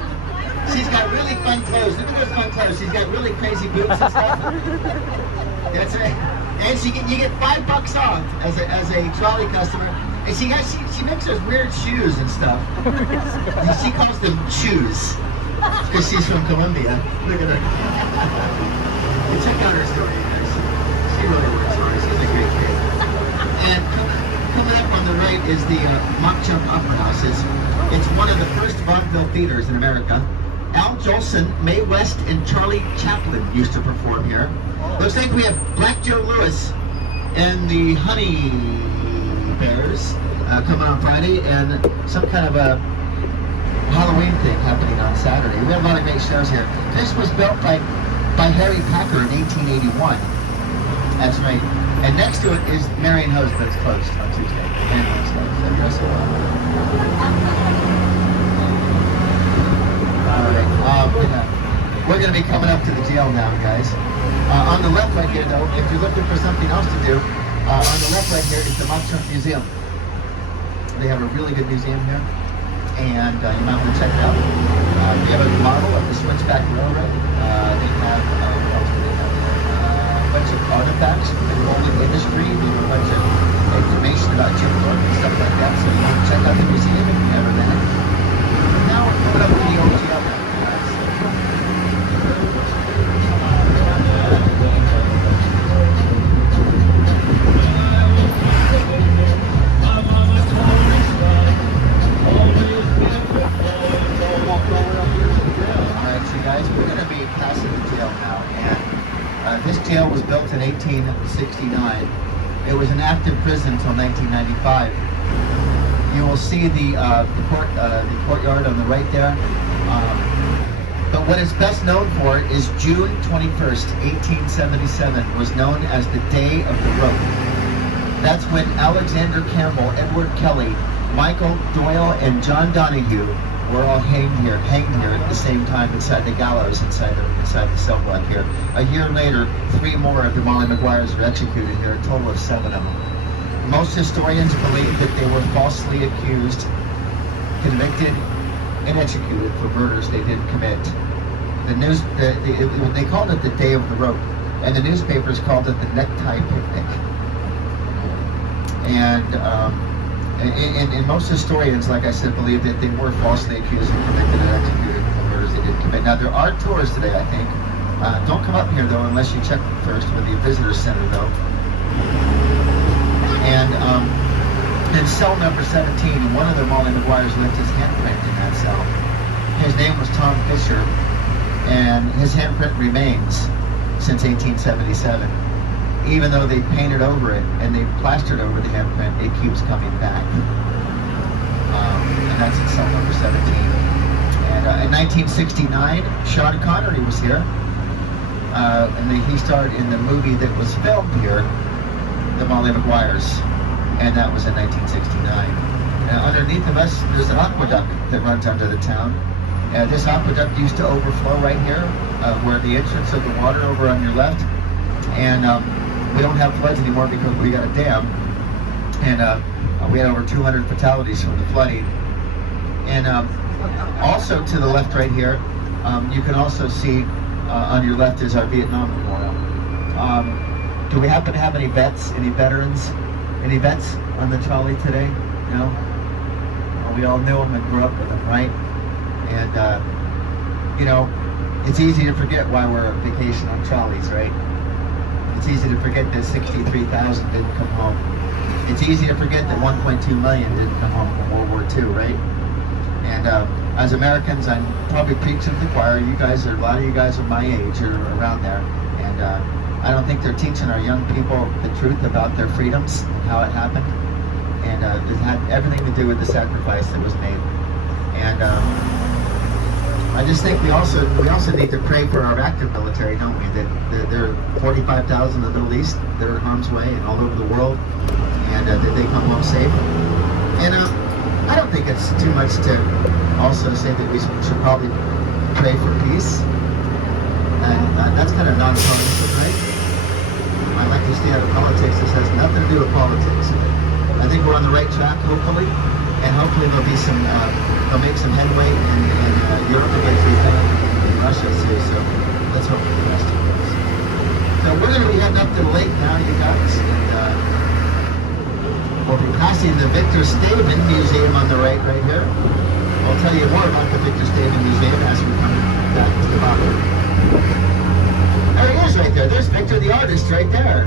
She's got really fun clothes. Look at those fun clothes. She's got really crazy boots and stuff. That's right. And you get $5 off as a trolley customer. And she makes those weird shoes and stuff. She calls them shoes. Because she's from Colombia. Look at her. Check out her story, guys. She really works hard. She's a great kid. And coming up on the right is the Mock Jump Opera House. It's one of the first vaudeville theaters in America. Al Jolson, Mae West, and Charlie Chaplin used to perform here. Looks like we have Black Joe Lewis and the Honey Bears coming on Friday, and some kind of a Halloween thing happening on Saturday. We have a lot of great shows here. This was built by Harry Packer in 1881. That's right. And next to it is Marion Hose, but it's closed on Tuesday and Wednesday. So we're going to be coming up to the jail now, guys. On the left right here, though, if you're looking for something else to do, on the left right here is the Mock Jump Museum. They have a really good museum here. And you might want to check it out. We have a model of the Switchback Railroad. They have a bunch of artifacts from the coal industry. They have a bunch of information about Jim Thorpe and stuff like that. So you want to check out the museum if you've never been. Now we're coming up to the old jail. Alright, so guys, we're going to be jail was built in 1869. It was an active prison until 1995. You will see the courtyard on the right there. But what it's best known for is June 21st, 1877 was known as the Day of the Rope. That's when Alexander Campbell, Edward Kelly, Michael Doyle, and John Donahue were all hanged here at the same time inside the gallows, inside the cell block here. A year later, 3 more of the Molly Maguires were executed here, a total of 7 of them. Most historians believe that they were falsely accused, convicted, and executed for murders they didn't commit. They called it the Day of the Rope, and the newspapers called it the Necktie Picnic. And most historians, like I said, believe that they were falsely accused and convicted and executed for murders they didn't commit. Now, there are tours today, I think. Don't come up here, though, unless you check first with the visitor center, though. And in cell number 17, one of the Molly Maguires left his handprint in that cell. His name was Tom Fisher, and his handprint remains since 1877. Even though they painted over it and they plastered over the handprint, it keeps coming back. And that's in cell number 17. And in 1969, Sean Connery was here. And he starred in the movie that was filmed here, The Molly Maguires. And that was in 1969. Underneath of us, there's an aqueduct that runs under the town. This aqueduct used to overflow right here, where the entrance of the water over on your left. And we don't have floods anymore because we got a dam. And we had over 200 fatalities from the flooding. And also to the left right here, you can also see on your left is our Vietnam Memorial. Do we happen to have any vets, any veterans, any vets on the trolley today? No? Well, we all knew them and grew up with them, right? And, you know, it's easy to forget why we're on vacation on trolleys, right? It's easy to forget that 63,000 didn't come home. It's easy to forget that 1.2 million didn't come home from World War II, right? And as Americans, I'm probably preaching to the choir. A lot of you guys are my age or around there. And I don't think they're teaching our young people the truth about their freedoms and how it happened. And it had everything to do with the sacrifice that was made. And I just think we also need to pray for our active military, don't we? That there are 45,000 in the Middle East that are in harm's way and all over the world, and that they come home safe. And I don't think it's too much to also say that we should probably pray for peace. And that's kind of non-partisan, right? I like to stay out of politics. This has nothing to do with politics. I think we're on the right track, hopefully, and hopefully there'll be some. They'll make some headway in Europe against Ukraine and Russia too. So let's hope for the best. So we're going to be heading up to the lake now, you guys. And we'll be passing the Victor Staven Museum on the right here. I'll tell you more about the Victor Staven Museum as we come back to the bottom. There he is right there. There's Victor the artist right there.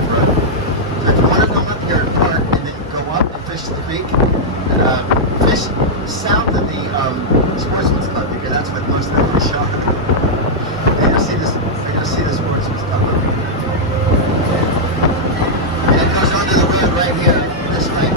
Ave Road. So if you want to come up here and park and then go up and fish the creek, fish south of the Sportsman's Club because that's what most of them are shot. You're gonna see this. You're gonna see the Sportsman's Club over here. And it goes onto the road right here, this way.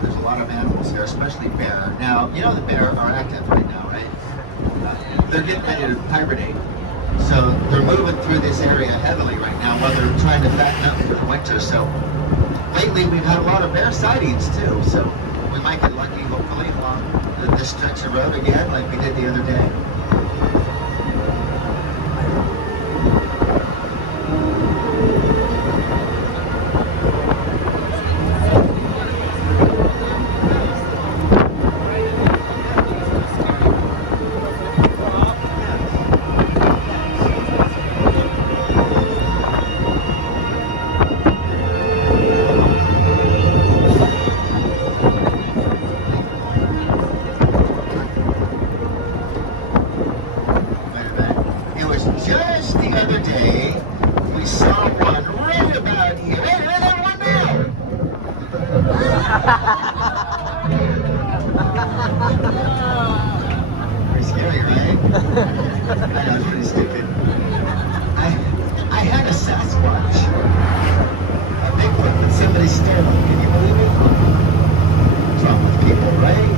There's a lot of animals here, especially bear. Now, you know the bear are active right now, right? They're getting ready to hibernate. So they're moving through this area heavily right now while they're trying to fatten up for the winter. So lately we've had a lot of bear sightings too. So we might get lucky hopefully along this stretch of road again like we did the other day. Pretty scary, right? I know, it's pretty stupid. I had a Sasquatch, a Bigfoot, but somebody stole him. Can you believe it? What's wrong with people, right?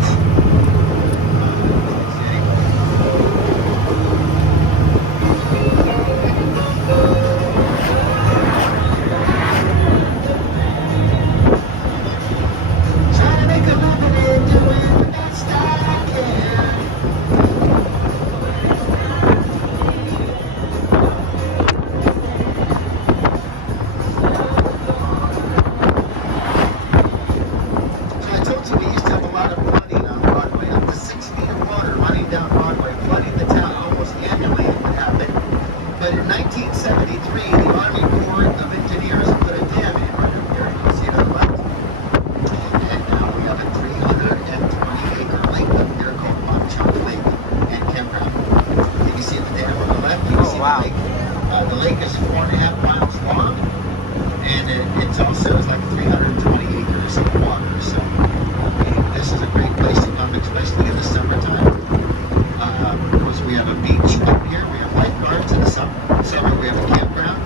The lake is 4.5 miles long, and it's also like 320 acres of water. So this is a great place to come, especially in the summertime. Of course, we have a beach up here. We have lifeguards in the summer. We have a campground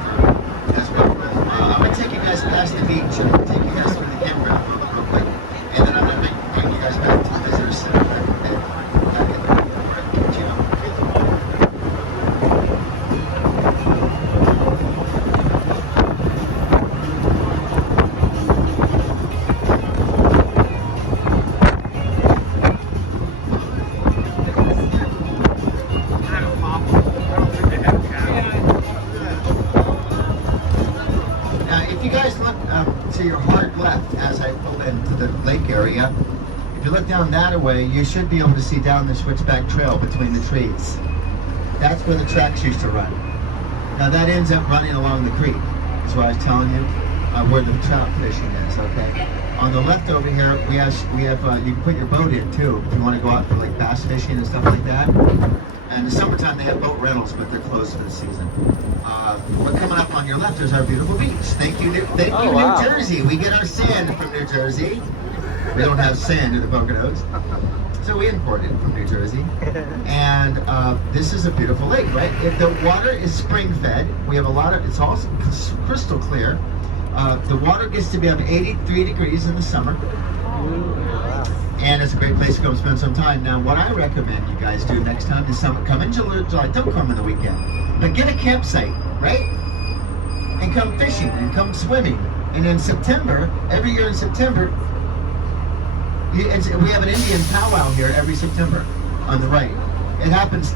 as well. I'm gonna take you guys past the beach and take you guys through the campground real quick, and then I'm gonna bring you guys back to the visitor center. To your hard left as I pull into the lake area. If you look down that way, you should be able to see down the switchback trail between the trees. That's where the tracks used to run. Now that ends up running along the creek, is what I was telling you, where the trout fishing is, okay? On the left over here, we have you can put your boat in too, if you want to go out for like bass fishing and stuff like that. And in the summertime they have boat rentals, but they're closed for the season. We're coming up on your left is our beautiful beach. Thank you, New Jersey. We get our sand from New Jersey. We don't have sand in the Poconos. So we import it from New Jersey. And this is a beautiful lake, right? If the water is spring fed, we have a lot of, it's also crystal clear. The water gets to be up 83 degrees in the summer. And it's a great place to come spend some time. Now, what I recommend you guys do next time this summer, come in July, don't come in the weekend, but get a campsite, right? And come fishing and come swimming. And in September, every year in September, we have an Indian powwow here every September on the right. It happens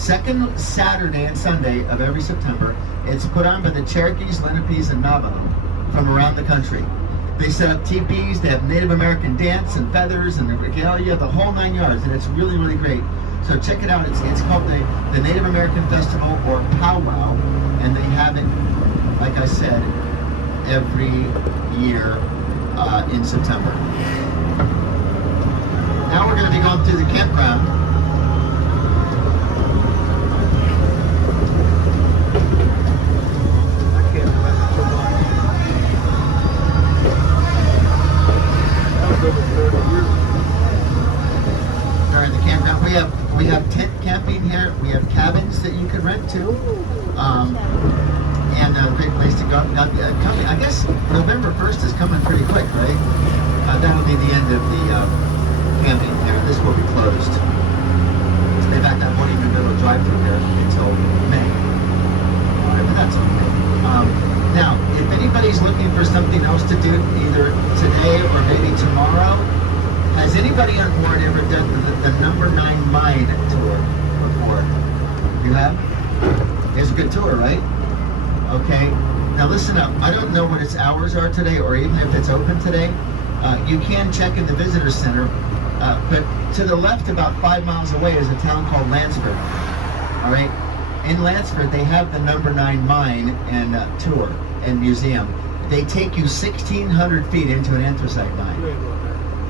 second Saturday and Sunday of every September. It's put on by the Cherokees, Lenapes, and Navajo from around the country. They set up teepees, they have Native American dance and feathers and the regalia, the whole 9 yards, and it's really, really great. So check it out. It's called the Native American Festival or Powwow, and they have it, like I said, every year in September. Now we're going to be going through the campground. I can't remember too much. That was over 30 years. All right, the campground. We have tent camping here. We have cabins that you can rent too. And a great place to go. Now, I guess November 1st is coming pretty quick, right? That'll be the end of the camping here. This will be closed. In fact, I won't even be able to drive through here until May. But that's okay. Now, if anybody's looking for something else to do, either today or maybe tomorrow, has anybody on board ever done the number 9 mine tour before? You have? It's a good tour, right? Okay, now listen up. I don't know what its hours are today or even if it's open today. You can check in the visitor center, but to the left about 5 miles away is a town called Lansford. All right, in Lansford they have the number 9 mine and tour and museum. They take you 1,600 feet into an anthracite mine.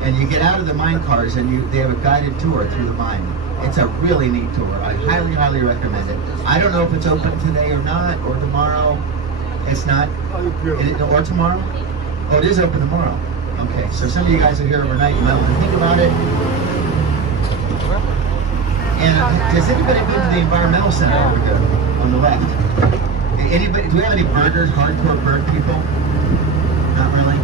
And you get out of the mine cars and they have a guided tour through the mine. It's a really neat tour. I highly, highly recommend it. I don't know if it's open today or not, or tomorrow. It's not? Or tomorrow? Oh, it is open tomorrow. Okay, so some of you guys are here overnight. You might want to think about it. And has anybody been to the environmental center over here on the left? Anybody? Do we have any birders, hardcore bird people? Not really?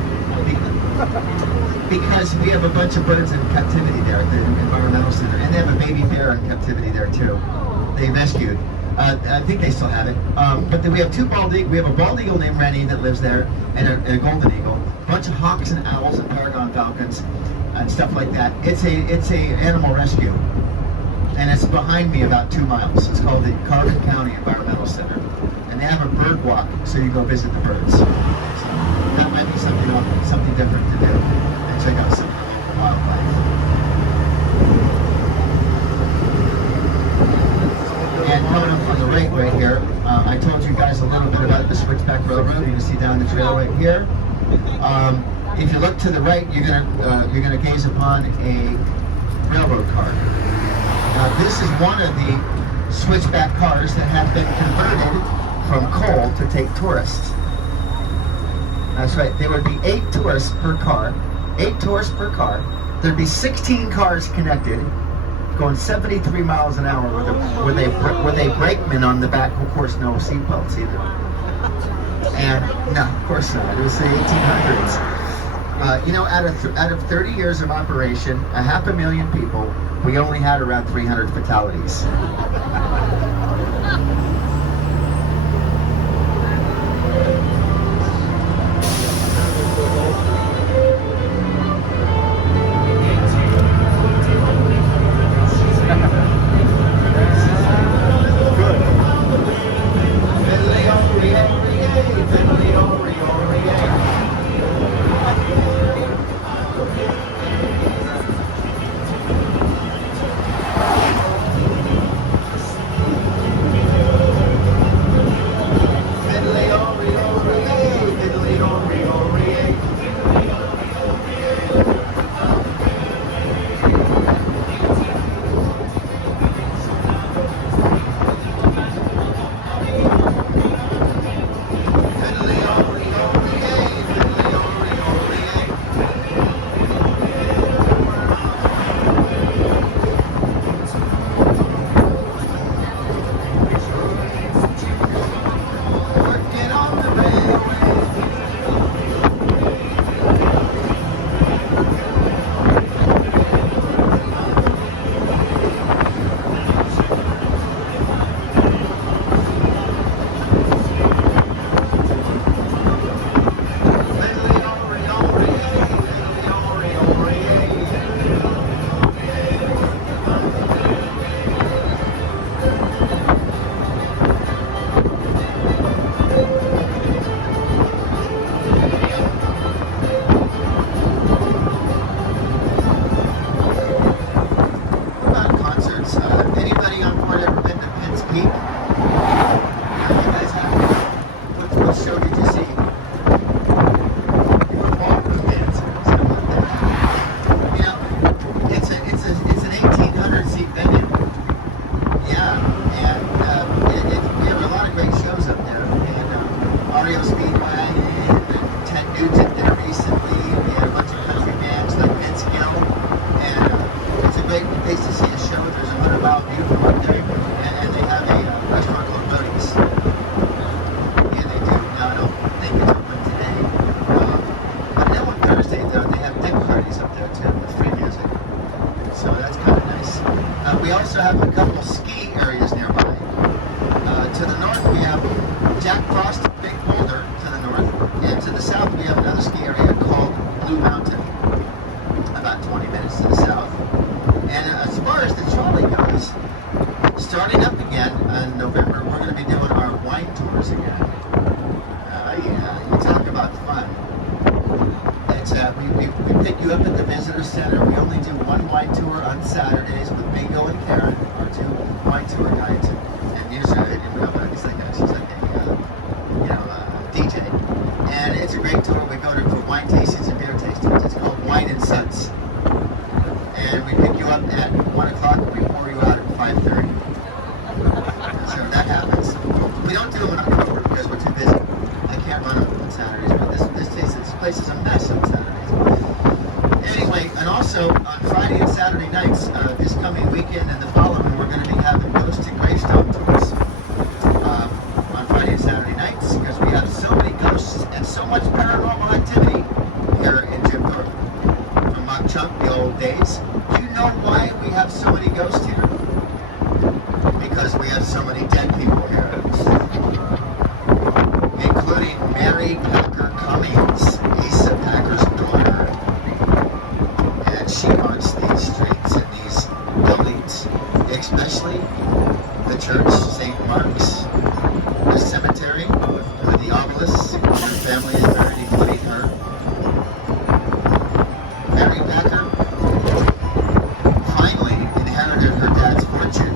Because we have a bunch of birds in captivity there at the environmental center, and they have a baby bear in captivity there too. They rescued. I think they still have it. But then we have two bald eagles. We have a bald eagle named Rennie that lives there, and a golden eagle. A bunch of hawks and owls and peregrine falcons and stuff like that. It's a animal rescue, and it's behind me about 2 miles. It's called the Carbon County Environmental Center, and they have a bird walk, so you go visit the birds. So that might be something different to do. And check out some wildlife. And coming up on the right here, I told you guys a little bit about the Switchback Railroad. You can see down the trail right here. If you look to the right, you're gonna gaze upon a railroad car. Now, this is one of the switchback cars that have been converted from coal to take tourists. That's right. There would be 8 tourists per car. 8 tourists per car. There'd be 16 cars connected, going 73 miles an hour with a brakeman on the back. Of course, no seatbelts either. And no, of course not. It was the 1800s. Out of 30 years of operation, 500,000 people, we only had around 300 fatalities. great place to see a show. There's a 100-mile view from up there, and they have a restaurant called Bodie's. And they do, now I don't think it's open today, but now on Thursday they have deck parties up there too with free music. So that's kind of nice. We also have a couple of ski areas nearby. To the north we have Jack Frost, Big Boulder to the north, and to the south we have another ski area called Blue Mountain, about 20 minutes to the south. And as far as the trolley goes, starting up again in November, we're going to be doing our wine tours again. You talk about fun. It's we pick you up at the visitor center. We only do one wine tour on Saturdays with Bingo and Karen, our two wine tour guides. And usually, she's like a DJ. And it's a great tour. We go to for wine tastings and beer tastings. It's called Wine and Suds. And we pick you up at 1 o'clock and we pour you out at 5:30. So that happens. We don't do them in October because we're too busy. I can't run them on Saturdays, but this place is a mess on Saturdays. Anyway, and also on Friday and Saturday nights, this coming weekend and the following, we're going to be having ghost and gravestone tours on Friday and Saturday nights because we have so many ghosts and so much paranormal activity here in Jim Thorpe from Mock Chunk, the old days. Do you know why we have so many ghosts here? Because we have so many dead people here, including Mary Packer Cummings, Asa Packer's daughter. And she haunts these streets and these buildings, especially the church, St. Mark's, the cemetery, the obelisk. Her family is buried, including her. Mary Packer finally inherited her dad's fortune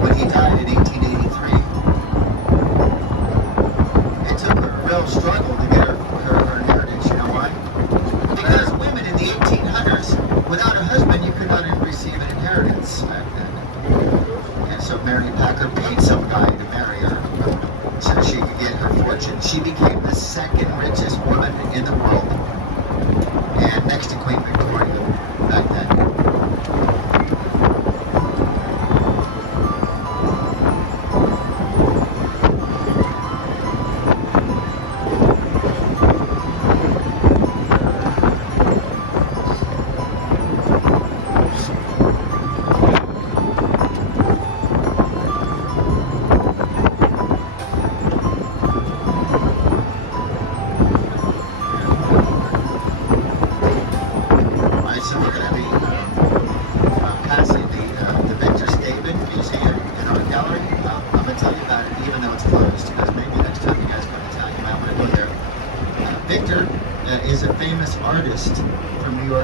when he died in 1883. It took her a real struggle to get her inheritance. You know why? Because women in the 1800s, without a husband, you could not receive an inheritance back then. And so Mary Packer paid some guy to marry her so she could get her fortune. She became the second richest woman in the world, and next to Queen Victoria back then.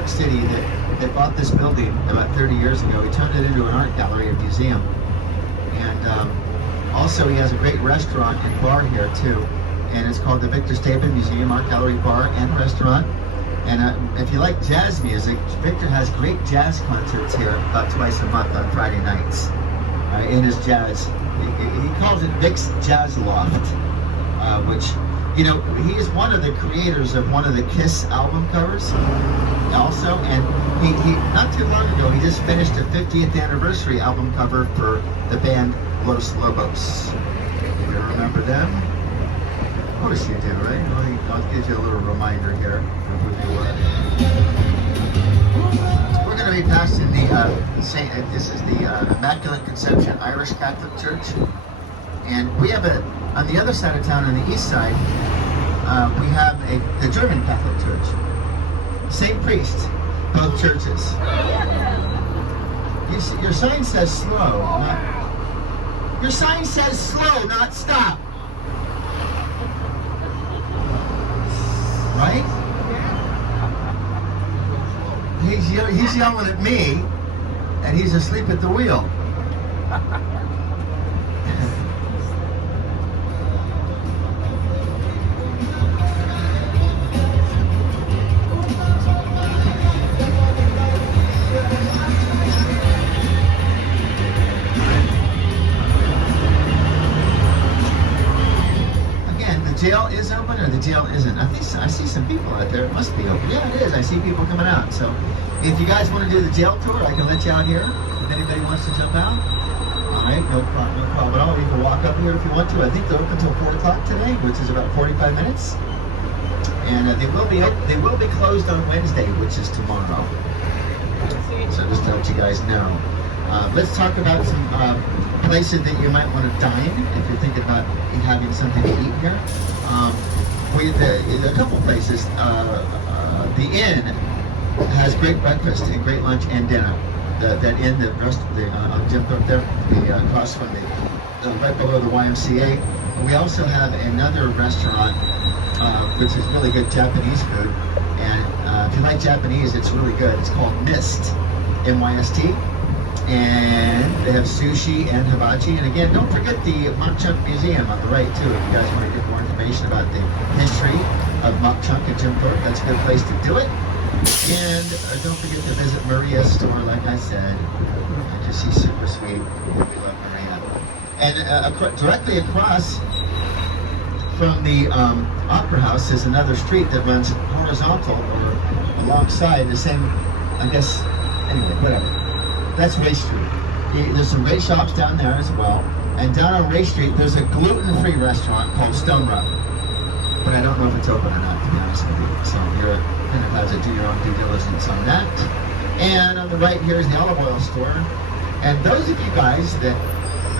City that bought this building about 30 years ago. He turned it into an art gallery, a museum, and also he has a great restaurant and bar here too, and it's called the Victor Staben Museum Art Gallery Bar and Restaurant. And if you like jazz music, Victor has great jazz concerts here about twice a month on Friday nights in his jazz. He calls it Vic's Jazz Loft, which, you know, he is one of the creators of one of the Kiss album covers also, and he not too long ago he just finished a 50th anniversary album cover for the band Los Lobos. You remember them? Of course you do, right? I'll give you a little reminder here of who they were. We're going to be passing the this is the Immaculate Conception Irish Catholic Church, and we have on the other side of town, on the east side, we have the German Catholic Church. Same priest, both churches. Your sign says slow, your sign says slow, not stop. Right? He's yelling at me, and he's asleep at the wheel. Jail is open, or the jail isn't? I see some people out there. It must be open. Yeah, it is. I see people coming out. So If you guys want to do the jail tour, I can let you out here. If anybody wants to jump out. All right, no problem at all. You can walk up here if you want to. I think they're open until 4 o'clock today, which is about 45 minutes. And they will be closed on Wednesday, which is tomorrow. So just to let you guys know. Let's talk about some places that you might want to dine if you're thinking about having something to eat here. A couple places. The Inn has great breakfast and great lunch and dinner. That inn, on Jim Thorpe there, across from right below the YMCA. We also have another restaurant which is really good Japanese food. And if you like Japanese, it's really good. It's called Mist, M-Y-S-T. And they have sushi and hibachi. And again, don't forget the Mok Chunk Museum on the right too. If you guys want to get more information about the history of Mok Chunk and Jim Thorpe, that's a good place to do it. And don't forget to visit Maria's store, like I said. She's super sweet. We love Maria. And directly across from the Opera House is another street that runs horizontal or alongside the same, I guess, anyway, whatever. That's Ray Street. There's some Ray shops down there as well. And down on Ray Street, there's a gluten-free restaurant called Stone Rub. But I don't know if it's open or not, to be honest with you. So you're going to have to do your own due diligence on that. And on the right here is the olive oil store. And those of you guys that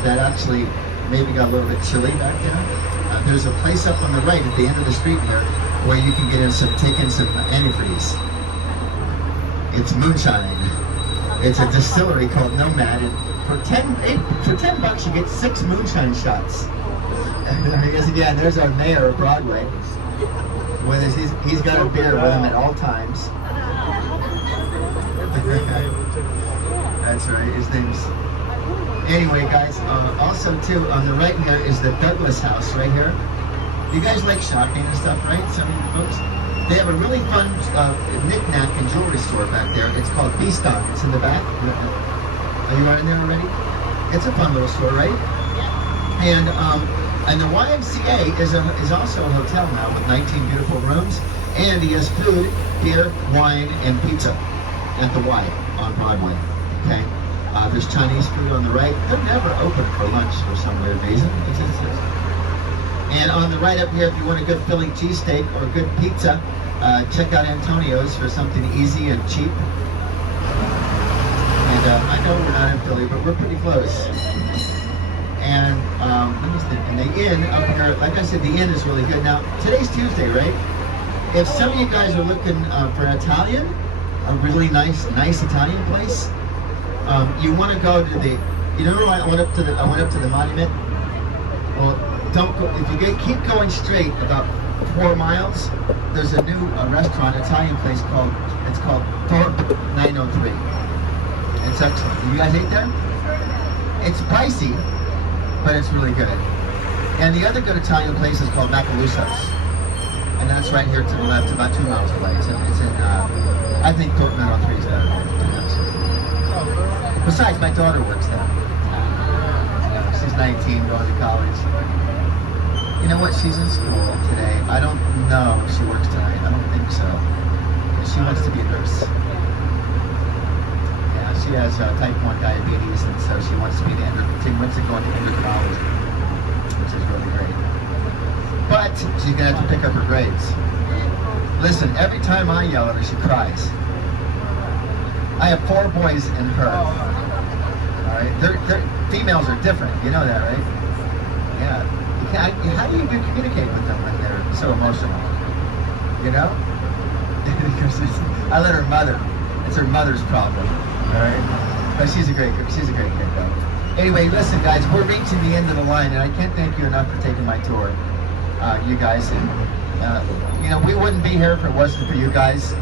actually maybe got a little bit chilly back there, there's a place up on the right at the end of the street here where you can take in some antifreeze. It's moonshine. It's a distillery called Nomad. And for $10 you get 6 moonshine shots. Because again, there's our mayor of Broadway. He's got a beer with him at all times. That's right, his name's... Anyway, guys, also too, on the right here is the Douglas House right here. You guys like shopping and stuff, right? Some of you folks? They have a really fun knick-knack and jewelry store back there. It's called Beaston. It's in the back. Are you in there already? It's a fun little store, right? And the YMCA is also a hotel now with 19 beautiful rooms, and he has food, beer, wine, and pizza at the Y on Broadway. Okay, there's Chinese food on the right. They're never open for lunch for some weird reason. And on the right up here, if you want a good Philly cheesesteak or good pizza, check out Antonio's for something easy and cheap. And I know we're not in Philly, but we're pretty close. And the inn up here, like I said, the inn is really good. Now, today's Tuesday, right? If some of you guys are looking for an Italian, a really nice Italian place, you want to go to the. You know, I went up to the monument. Well, don't go. If you keep going straight about 4 miles, there's a new restaurant, Italian place called Thorpe 903. It's excellent. You guys ate there? It's pricey, but it's really good. And the other good Italian place is called Macaluso's. And that's right here to the left, about 2 miles away. It's in I think Thorpe 903 is better. Besides, my daughter works there. She's 19, going to college. You know what? She's in school today. I don't know if she works tonight. I don't think so. She wants to be a nurse. She has type 1 diabetes, and so she wants to go into endocrinology, which is really great. But she's going to have to pick up her grades. Listen, every time I yell at her, she cries. I have 4 boys and her. All right, they're females are different. You know that, right? Yeah. How do you communicate with them when they're so emotional? You know? I let her mother. It's her mother's problem. All right, but she's a great kid though. Anyway, listen, guys, we're reaching the end of the line, and I can't thank you enough for taking my tour, you guys. And you know, we wouldn't be here if it wasn't for you guys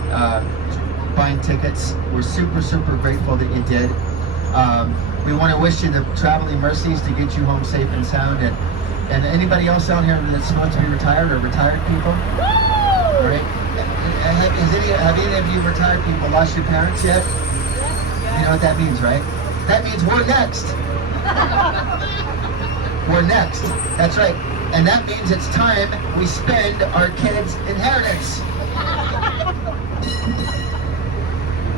buying tickets. We're super grateful that you did. We want to wish you the traveling mercies to get you home safe and sound. And anybody else out here that's supposed to be retired or retired people? All right. Have any of you retired people lost your parents yet? You know what that means, right? That means we're next. We're next. That's right. And that means it's time we spend our kids' inheritance.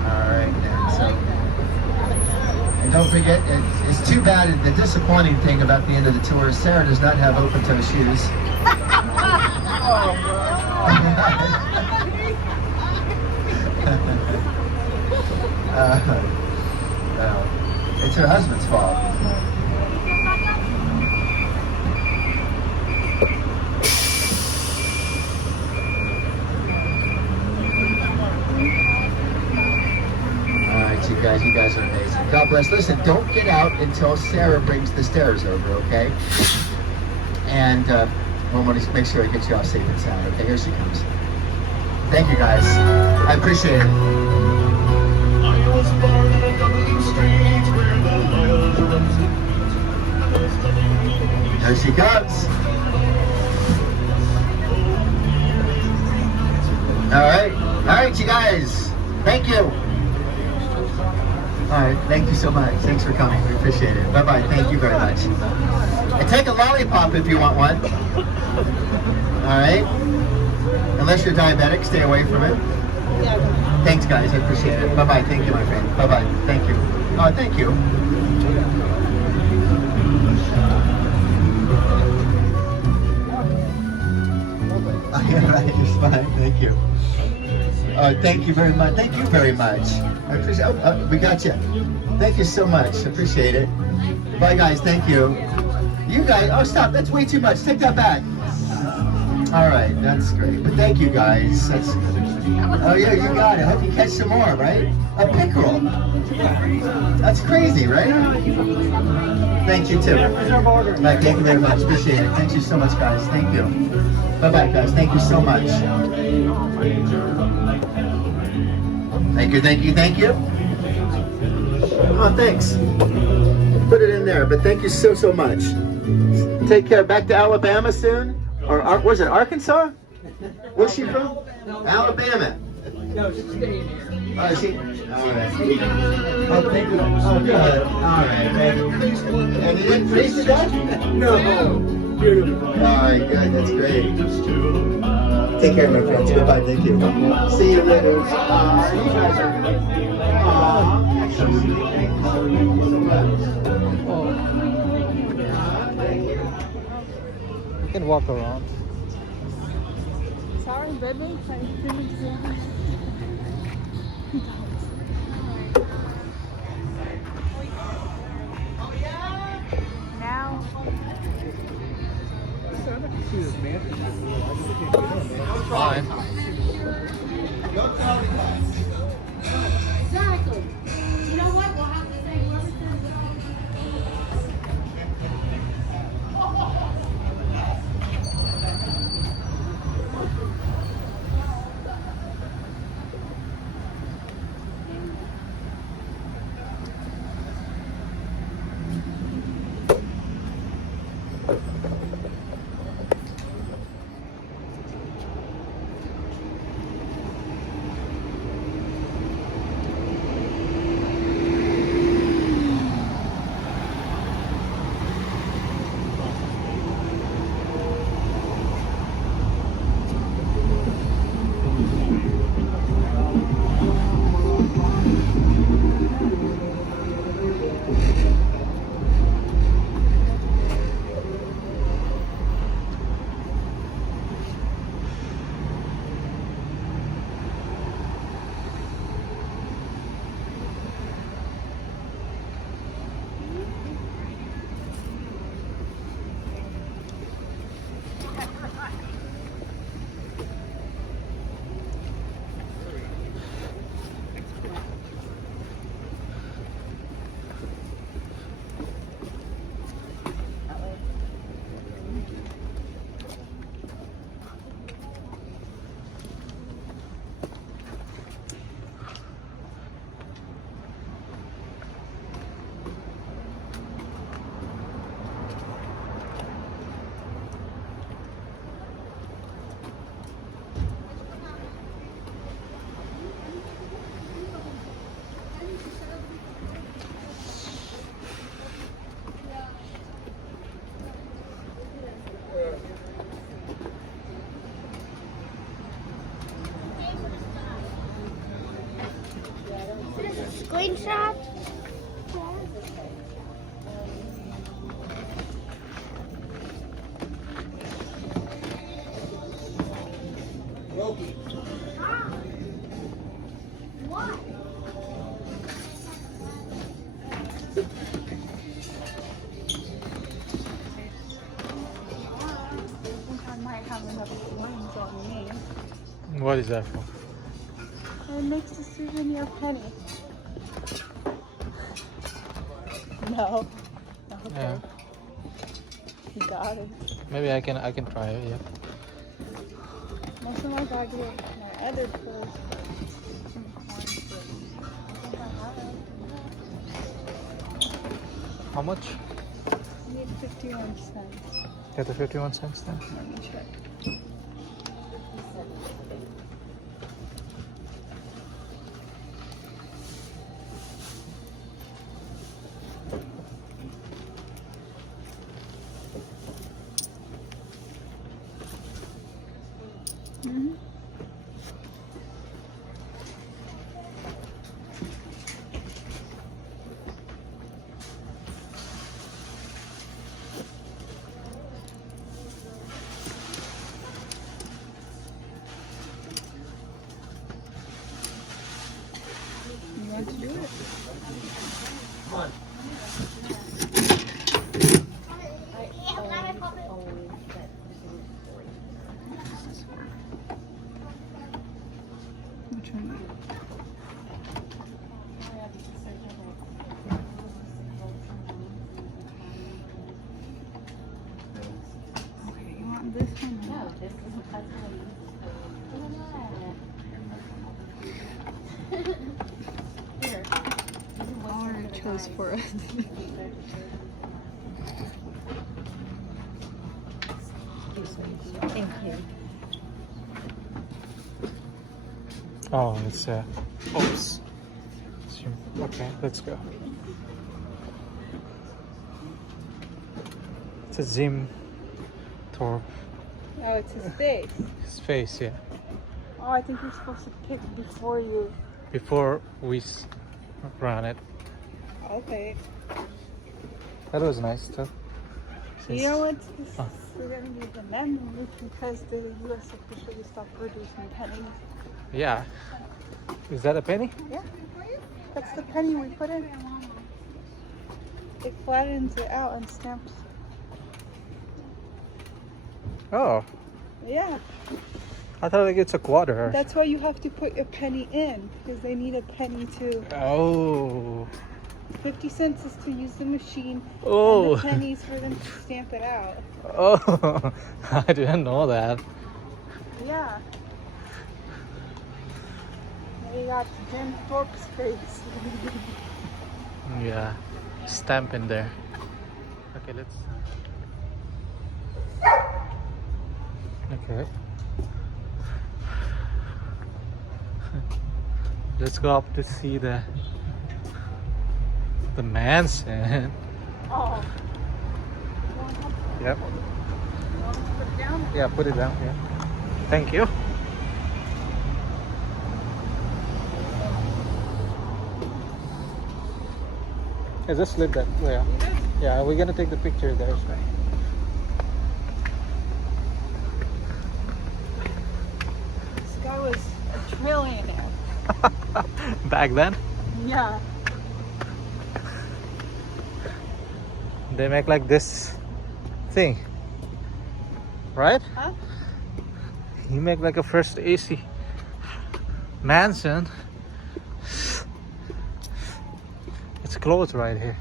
All right. don't forget, it's too bad. The disappointing thing about the end of the tour is Sarah does not have open-toe shoes. No, it's her husband's fault. You guys are amazing. God bless. Listen, don't get out until Sarah brings the stairs over, okay? And we want to make sure I get you off safe and sound. Okay, here she comes. Thank you, guys. I appreciate it. I was born in a Dublin street where the lawyers runs the beat. There she comes. All right, you guys. Thank you. All right, thank you so much. Thanks for coming. We appreciate it. Bye-bye. Thank you very much. And take a lollipop if you want one. All right? Unless you're diabetic, stay away from it. Thanks, guys. I appreciate it. Bye-bye. Thank you, my friend. Bye-bye. Thank you. Oh, thank you. Yeah, right. You're fine. Thank you. Thank you very much. Thank you very much. I appreciate. Oh, we got you. Thank you so much. Appreciate it. Bye, guys. Thank you. You guys. Oh, stop. That's way too much. Take that back. All right. That's great. But thank you, guys. That's. Oh yeah, you got it. Hope you catch some more, right? A pickerel. That's crazy, right? Thank you too. Right, thank you very much. Appreciate it. Thank you so much, guys. Thank you. Bye-bye, guys. Thank you so much. Thank you, thank you, thank you. Oh, thanks. Put it in there, but thank you so much. Take care. Back to Alabama soon? Or was it Arkansas? Where's she from? Alabama. No, she's staying here. Oh, is she? All right. Oh, thank you. Oh, good. All right, man. And you didn't freeze to death? No. Beautiful. All right, good. That's great. Take care, my friends. Goodbye. Thank you. See you later. You guys are good. Thank you so much. You can walk around. Sorry, baby. Now. Fine. Exactly. You know what? We'll have to say whoever says it all. What is that for? It makes the souvenir penny. No. Okay. Yeah. You got it. Maybe I can try it. Yeah. Most of my bag here, my other clothes. Some corn flakes. I think I have it. How much? I need 51 cents. Get the 51 cents then. Let me check. Mm-hmm. You want to do it? Which one? Okay, you want this one? No, this is I already chose for us. Thank you. Oh, it's oops. Okay, let's go. It's a Jim Thorpe. Oh, it's his face. His face, yeah. Oh, I think you're supposed to pick before you. Before we ran it. Okay. That was nice too. You know what? Oh. We're going to need the amendment because the U.S. officially stopped producing pennies. Yeah. Is that a penny? Yeah. That's the penny we put in. It flattens it out and stamps. Oh, Yeah. I thought like it's a quarter. That's why you have to put a penny in because they need a penny too. Oh. 50 cents is to use the machine. Oh. And the pennies for them to stamp it out. Oh, I didn't know that. Yeah. And you got Jim Thorpe's face. Yeah, stamp in there. Okay, let's. Okay. Let's go up to see the mansion. Oh. Yep. You want me to put it down? Yeah, put it down here. Thank you. Yeah, just slip that way. Yeah, we're gonna take the picture there. So. This guy was a trillionaire. Back then, Yeah. they make like this thing, right? Huh? You make like a first AC mansion. It's closed right here.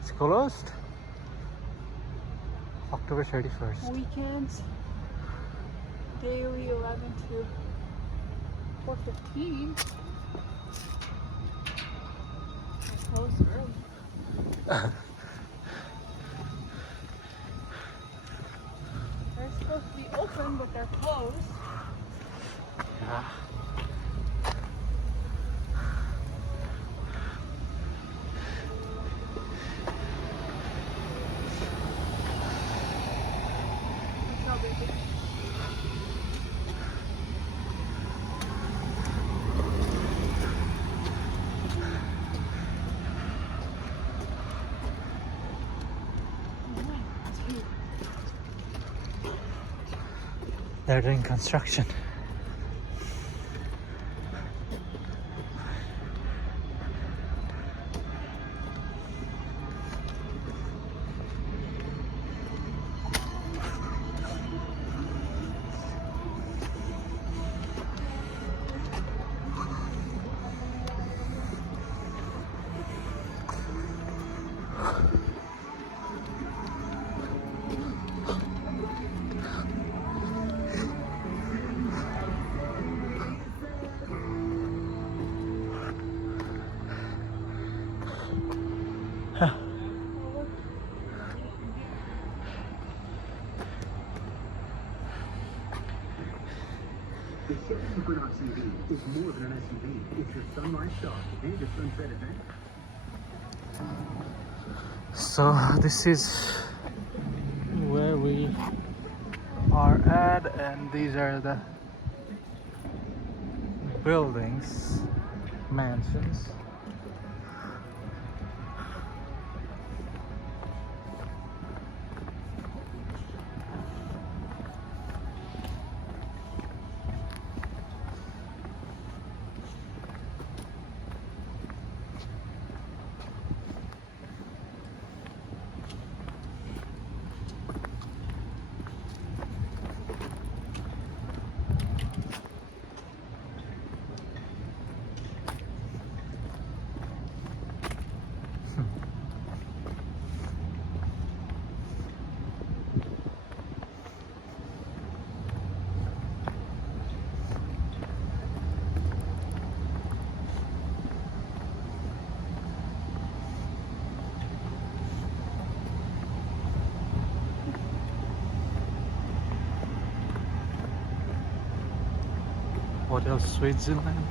It's closed. October 31st. Weekends. Daily 11 to 4:15. They're closed early. They're supposed to be open, but they're closed. Yeah. That's how big it is. They're doing construction. The Chevy Equinox EV is more than an SUV. It's your sunlight star and your sunset advantage. So this is where we are at, and these are the buildings, mansions. What else? Switzerland?